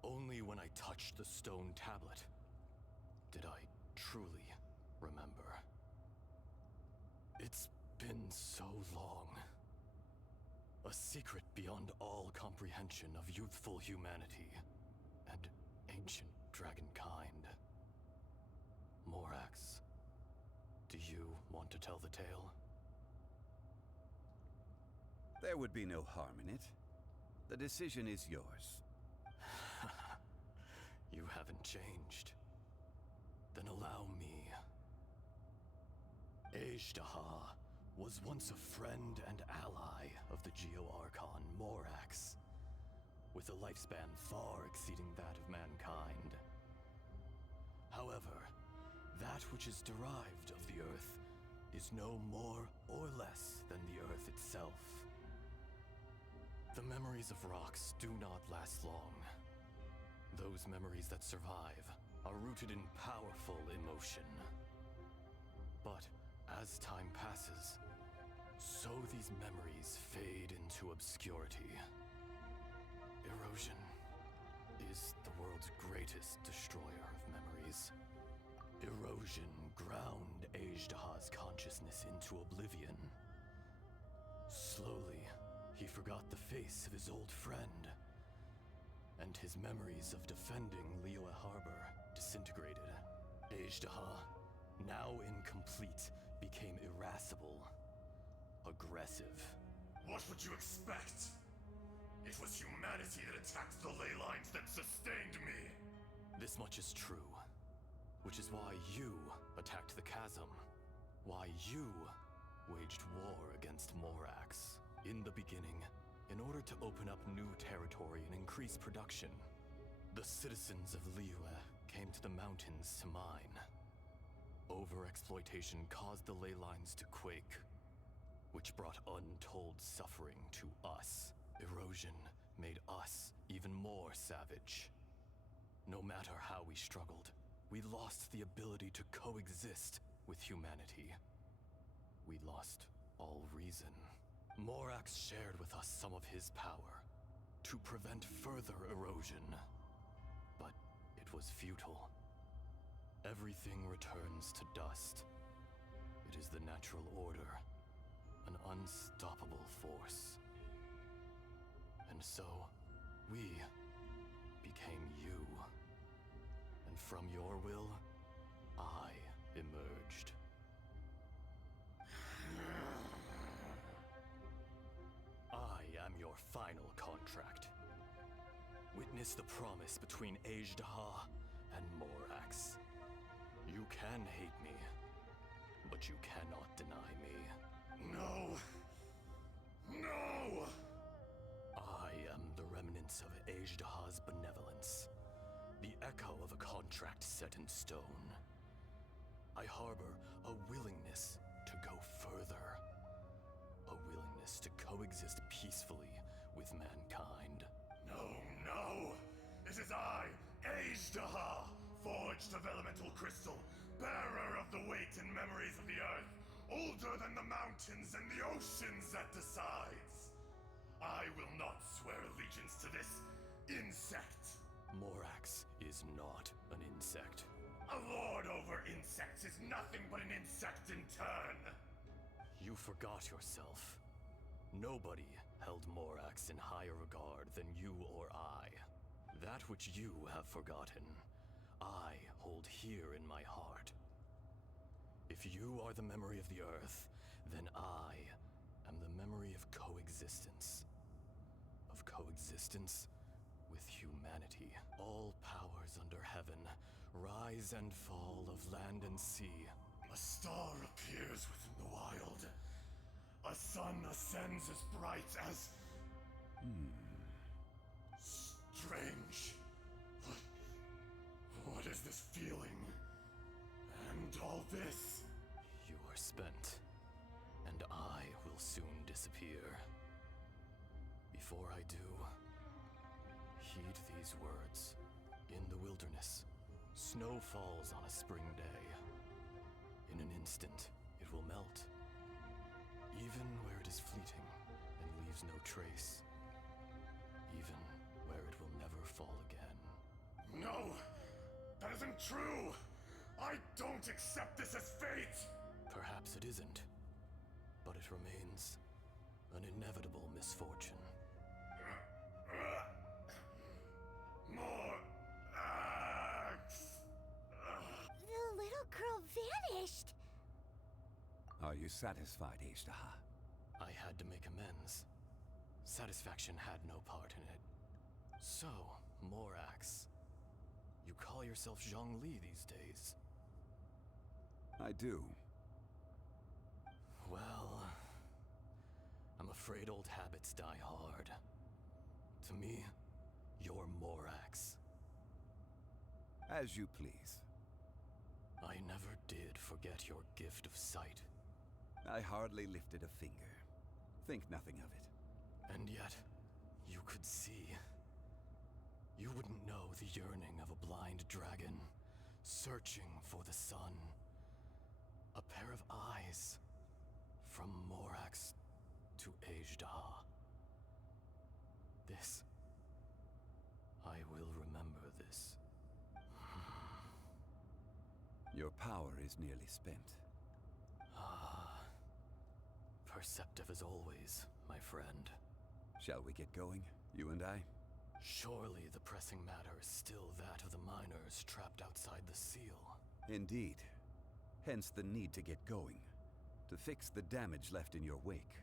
Only when I touched the stone tablet did I truly remember. It's been so long. A secret beyond all comprehension of youthful humanity and ancient dragonkind. Morax, do you want to tell the tale? There would be no harm in it. The decision is yours. You haven't changed. Then allow me. Ajdaha was once a friend and ally of the Geo-Archon Morax, with a lifespan far exceeding that of mankind. However, that which is derived of the Earth is no more or less than the Earth itself. The memories of rocks do not last long. Those memories that survive are rooted in powerful emotion. But as time passes, so these memories fade into obscurity. Erosion is the world's greatest destroyer of memories. Erosion ground Ajdaha's consciousness into oblivion. Slowly, he forgot the face of his old friend, and his memories of defending Liyue Harbor disintegrated. Ajdaha, now incomplete, became irascible, aggressive. What would you expect? It was humanity that attacked the ley lines that sustained me. This much is true, which is why you attacked the chasm. Why you waged war against Morax. In the beginning, in order to open up new territory and increase production, the citizens of Liyue came to the mountains to mine. Overexploitation caused the ley lines to quake, which brought untold suffering to us. Erosion made us even more savage. No matter how we struggled, we lost the ability to coexist with humanity. We lost all reason. Morax shared with us some of his power to prevent further erosion. But it was futile. Everything returns to dust. It is the natural order, an unstoppable force. And so, we became you. And from your will, I emerged. I am your final contract. Witness the promise between Ajdaha and Morax. You can hate me, but you cannot deny me. No! No! I am the remnants of Ajdaha's benevolence, the echo of a contract set in stone. I harbor a willingness to go further, a willingness to coexist peacefully with mankind. No, no! It is I, Ajdaha, forged of elemental crystal, bearer of the weight and memories of the earth, older than the mountains and the oceans that decides. I will not swear allegiance to this insect. Morax is not an insect. A lord over insects is nothing but an insect in turn. You forgot yourself. Nobody held Morax in higher regard than you or I. That which you have forgotten, I hold here in my heart. If you are the memory of the Earth, then I am the memory of coexistence. Of coexistence with humanity. All powers under heaven, rise and fall of land and sea. A star appears within the wild. A sun ascends as bright as... Strange. What is this feeling? And all this? You are spent, and I will soon disappear. Before I do, heed these words. In the wilderness, snow falls on a spring day. In an instant, it will melt. Even where it is fleeting and leaves no trace. Even where it will never fall again. No! That isn't true! I don't accept this as fate! Perhaps it isn't, but it remains an inevitable misfortune. More axe! The little girl vanished. Are you satisfied, Ajdaha? I had to make amends. Satisfaction had no part in it. So, Morax, you call yourself Zhongli these days? I do. Well, I'm afraid old habits die hard. To me, you're Morax. As you please. I never did forget your gift of sight. I hardly lifted a finger. Think nothing of it. And yet, you could see. You wouldn't know the yearning of a blind dragon, searching for the sun. A pair of eyes, from Morax to Ajdaha. This, I will remember this. Your power is nearly spent. Perceptive as always, my friend. Shall we get going, you and I? Surely the pressing matter is still that of the miners trapped outside the seal. Indeed. Hence the need to get going. To fix the damage left in your wake.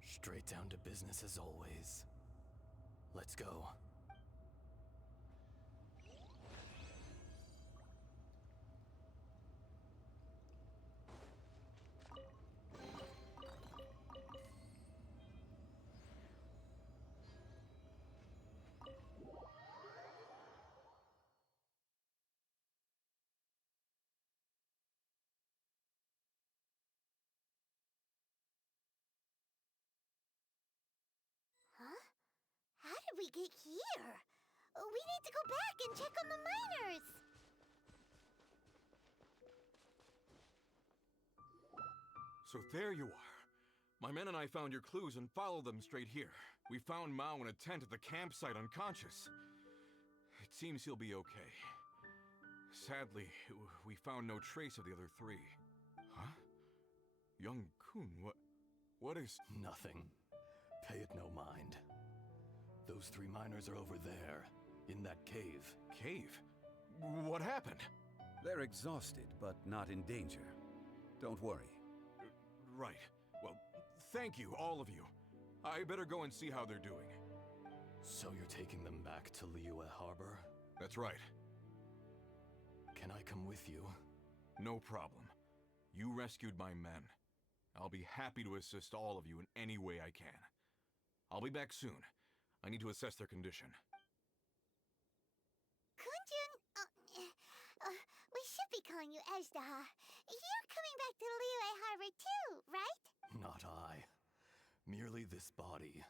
Straight down to business as always. Let's go. Huh? How did we get here? We need to go back and check on the miners! So there you are. My men and I found your clues and followed them straight here. We found Mao in a tent at the campsite unconscious. It seems he'll be okay. Sadly, we found no trace of the other three. Huh? Young Kun, what is... Nothing. Pay it no mind. Those three miners are over there, in that cave. Cave? What happened? They're exhausted, but not in danger. Don't worry. Right. Well, thank you, all of you. I better go and see how they're doing. So you're taking them back to Liyue Harbor? That's right. Can I come with you? No problem. You rescued my men. I'll be happy to assist all of you in any way I can. I'll be back soon. I need to assess their condition. Kunjun, we should be calling you Ezdaha. You're coming back to Liyue Harbor too, right? Not I. Merely this body.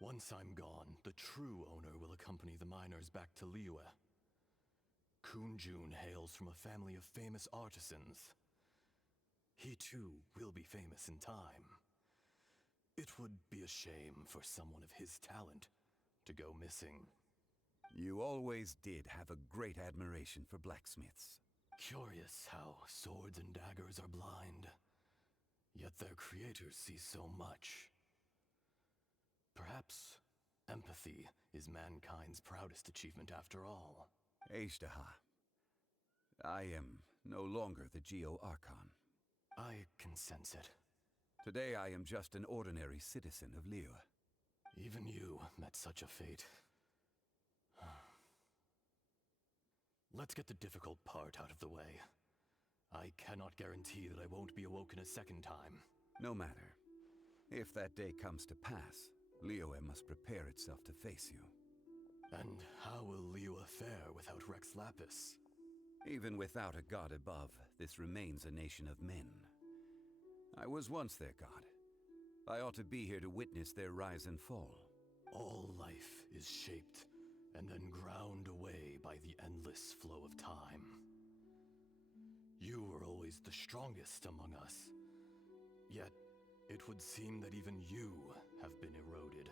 Once I'm gone, the true owner will accompany the miners back to Liyue. Kunjun hails from a family of famous artisans. He too will be famous in time. It would be a shame for someone of his talent to go missing. You always did have a great admiration for blacksmiths. Curious how swords and daggers are blind, yet their creators see so much. Perhaps empathy is mankind's proudest achievement after all. Ezdaha, I am no longer the Geo-Archon. I can sense it. Today I am just an ordinary citizen of Liyue. Even you met such a fate. Let's get the difficult part out of the way. I cannot guarantee that I won't be awoken a second time. No matter. If that day comes to pass, Liyue must prepare itself to face you. And how will Liyue fare without Rex Lapis? Even without a god above, this remains a nation of men. I was once their god. I ought to be here to witness their rise and fall. All life is shaped and then ground away by the endless flow of time. You were always the strongest among us. Yet, it would seem that even you have been eroded.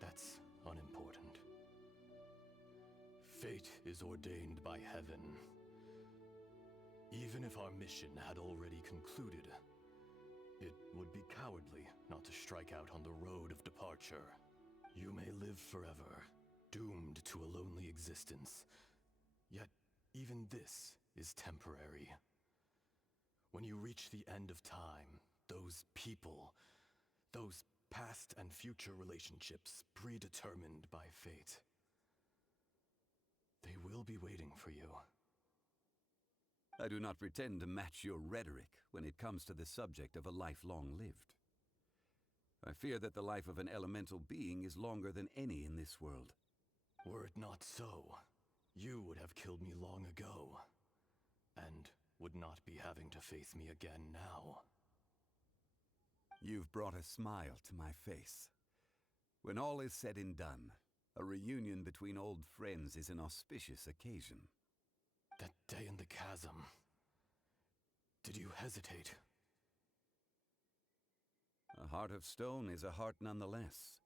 That's unimportant. Fate is ordained by heaven. Even if our mission had already concluded, it would be cowardly not to strike out on the road of departure. You may live forever, doomed to a lonely existence. Yet, even this is temporary. When you reach the end of time, those people, those past and future relationships predetermined by fate, they will be waiting for you. I do not pretend to match your rhetoric when it comes to the subject of a life long lived. I fear that the life of an elemental being is longer than any in this world. Were it not so, you would have killed me long ago, and would not be having to face me again now. You've brought a smile to my face. When all is said and done, a reunion between old friends is an auspicious occasion. That day in the chasm, did you hesitate? A heart of stone is a heart nonetheless.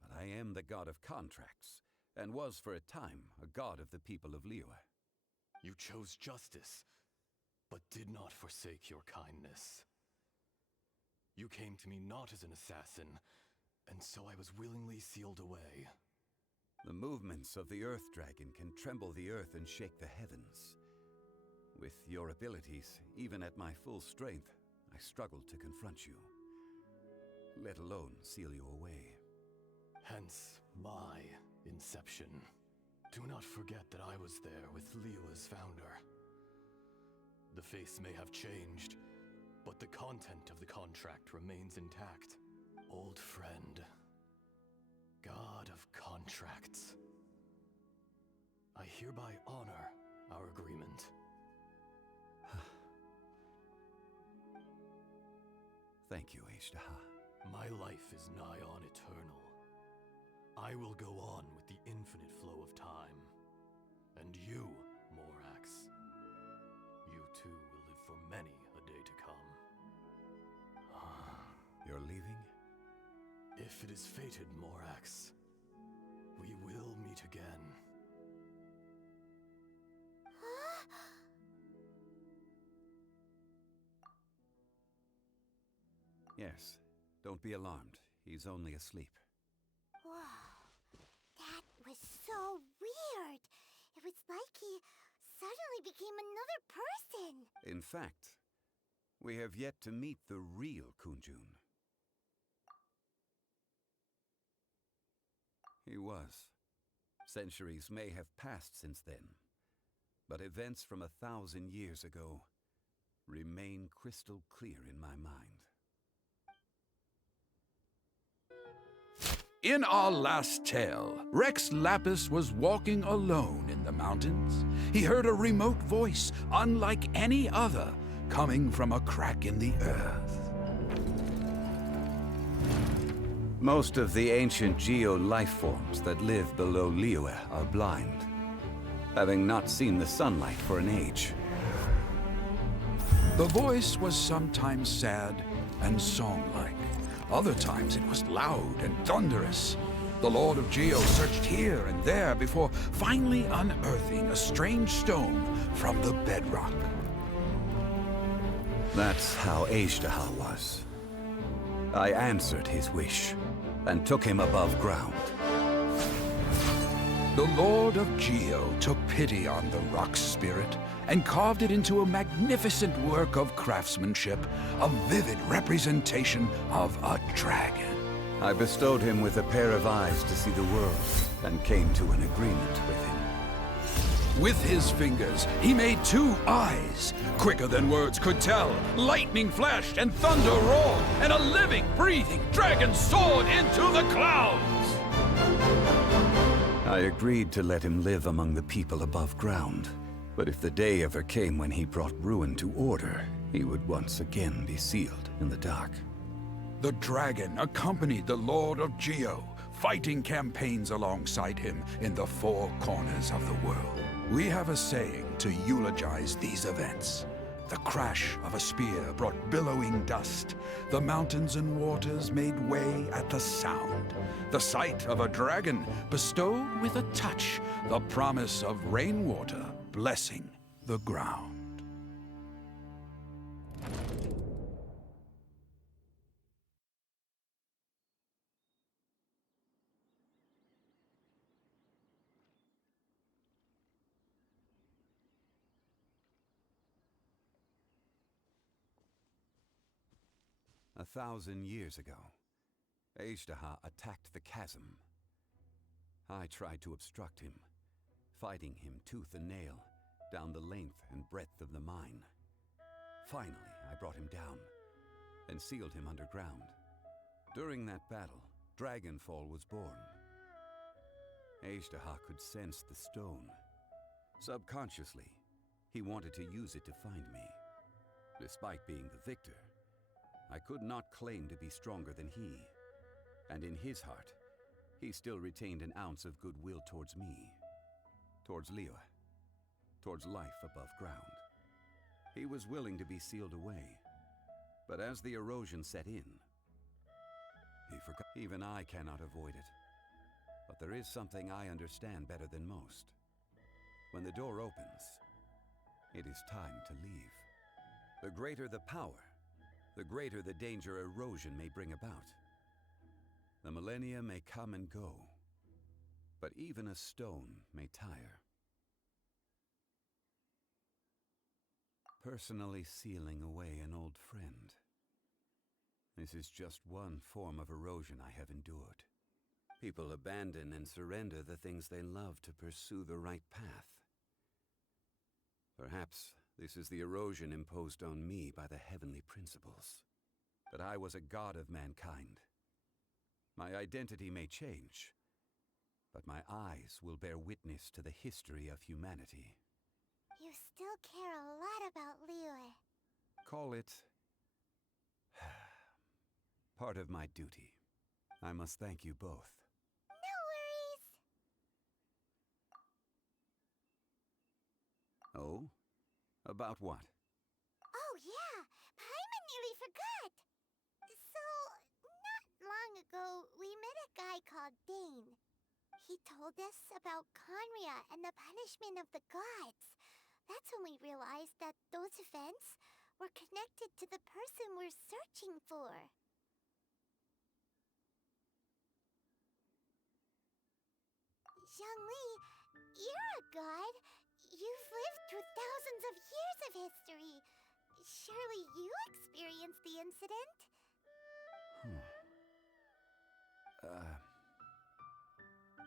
But I am the god of contracts, and was for a time a god of the people of Liyue. You chose justice, but did not forsake your kindness. You came to me not as an assassin, and so I was willingly sealed away. The movements of the Earth Dragon can tremble the earth and shake the heavens. With your abilities, even at my full strength, I struggled to confront you, let alone seal you away. Hence my inception. Do not forget that I was there with Liyue's founder. The face may have changed, but the content of the contract remains intact. Old friend. God of contracts. I hereby honor our agreement. Thank you, Ashtaha. My life is nigh on eternal. I will go on with the infinite flow of time. And you, Morax, you too will live for many a day to come. You're leaving? If it is fated, Morax, we will meet again. Yes. Don't be alarmed. He's only asleep. Whoa. That was so weird. It was like he suddenly became another person. In fact, we have yet to meet the real Kunjun. He was. Centuries may have passed since then, but events from 1,000 years ago remain crystal clear in my mind. In our last tale, Rex Lapis was walking alone in the mountains. He heard a remote voice, unlike any other, coming from a crack in the earth. Most of the ancient geo-life forms that live below Liyue are blind, having not seen the sunlight for an age. The voice was sometimes sad and song-like. Other times it was loud and thunderous. The Lord of Geo searched here and there before finally unearthing a strange stone from the bedrock. That's how Ashtaha was. I answered his wish and took him above ground. The Lord of Geo took pity on the rock spirit and carved it into a magnificent work of craftsmanship, a vivid representation of a dragon. I bestowed him with a pair of eyes to see the world and came to an agreement with him. With his fingers, he made 2 eyes. Quicker than words could tell, lightning flashed and thunder roared, and a living, breathing dragon soared into the clouds. I agreed to let him live among the people above ground. But if the day ever came when he brought ruin to order, he would once again be sealed in the dark. The dragon accompanied the Lord of Geo, fighting campaigns alongside him in the 4 corners of the world. We have a saying to eulogize these events. The crash of a spear brought billowing dust. The mountains and waters made way at the sound. The sight of a dragon bestowed with a touch the promise of rainwater blessing the ground. A 1,000 years ago, Ashtaha attacked the chasm. I tried to obstruct him, fighting him tooth and nail down the length and breadth of the mine. Finally, I brought him down and sealed him underground. During that battle, Dragonfall was born. Ashtaha could sense the stone. Subconsciously, he wanted to use it to find me. Despite being the victor, I could not claim to be stronger than he. And in his heart, he still retained an ounce of goodwill towards me. Towards Liyue. Towards life above ground. He was willing to be sealed away. But as the erosion set in, he forgot. Even I cannot avoid it. But there is something I understand better than most. When the door opens, it is time to leave. The greater the power, the greater the danger erosion may bring about. The millennia may come and go, but even a stone may tire. Personally sealing away an old friend. This is just one form of erosion I have endured. People abandon and surrender the things they love to pursue the right path. Perhaps this is the erosion imposed on me by the heavenly principles. But I was a god of mankind. My identity may change, but my eyes will bear witness to the history of humanity. You still care a lot about Liyue. Call it part of my duty. I must thank you both. No worries. Oh? About what? Oh yeah, Paimon nearly forgot. So, not long ago, we met a guy called Dane. He told us about Conria and the punishment of the gods. That's when we realized that those events were connected to the person we're searching for. Zhongli, you're a god. You've lived through thousands of years of history. Surely you experienced the incident?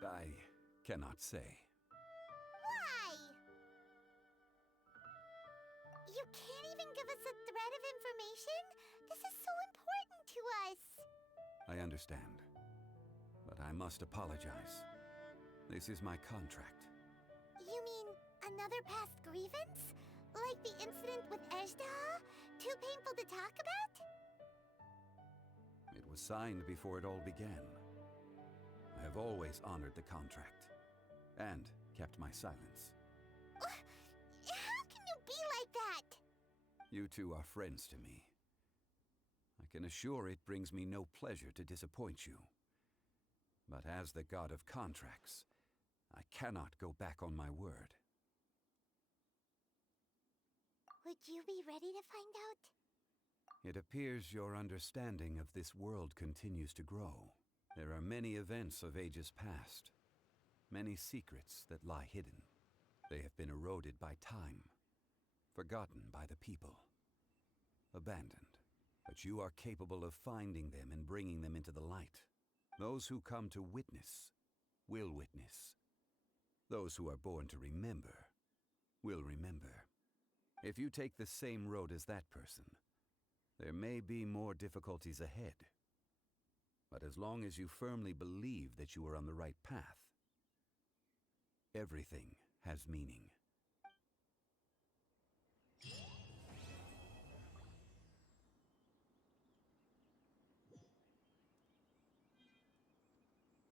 I cannot say. Why? You can't even give us a thread of information? This is so important to us. I understand, but I must apologize. This is my contract. You mean another past grievance? Like the incident with Ezda? Too painful to talk about? It was signed before it all began. I have always honored the contract, and kept my silence. How can you be like that? You two are friends to me. I can assure it brings me no pleasure to disappoint you. But as the god of contracts, I cannot go back on my word. Would you be ready to find out? It appears your understanding of this world continues to grow. There are many events of ages past, many secrets that lie hidden. They have been eroded by time, forgotten by the people, abandoned. But you are capable of finding them and bringing them into the light. Those who come to witness will witness. Those who are born to remember will remember. If you take the same road as that person, there may be more difficulties ahead. But as long as you firmly believe that you are on the right path, everything has meaning.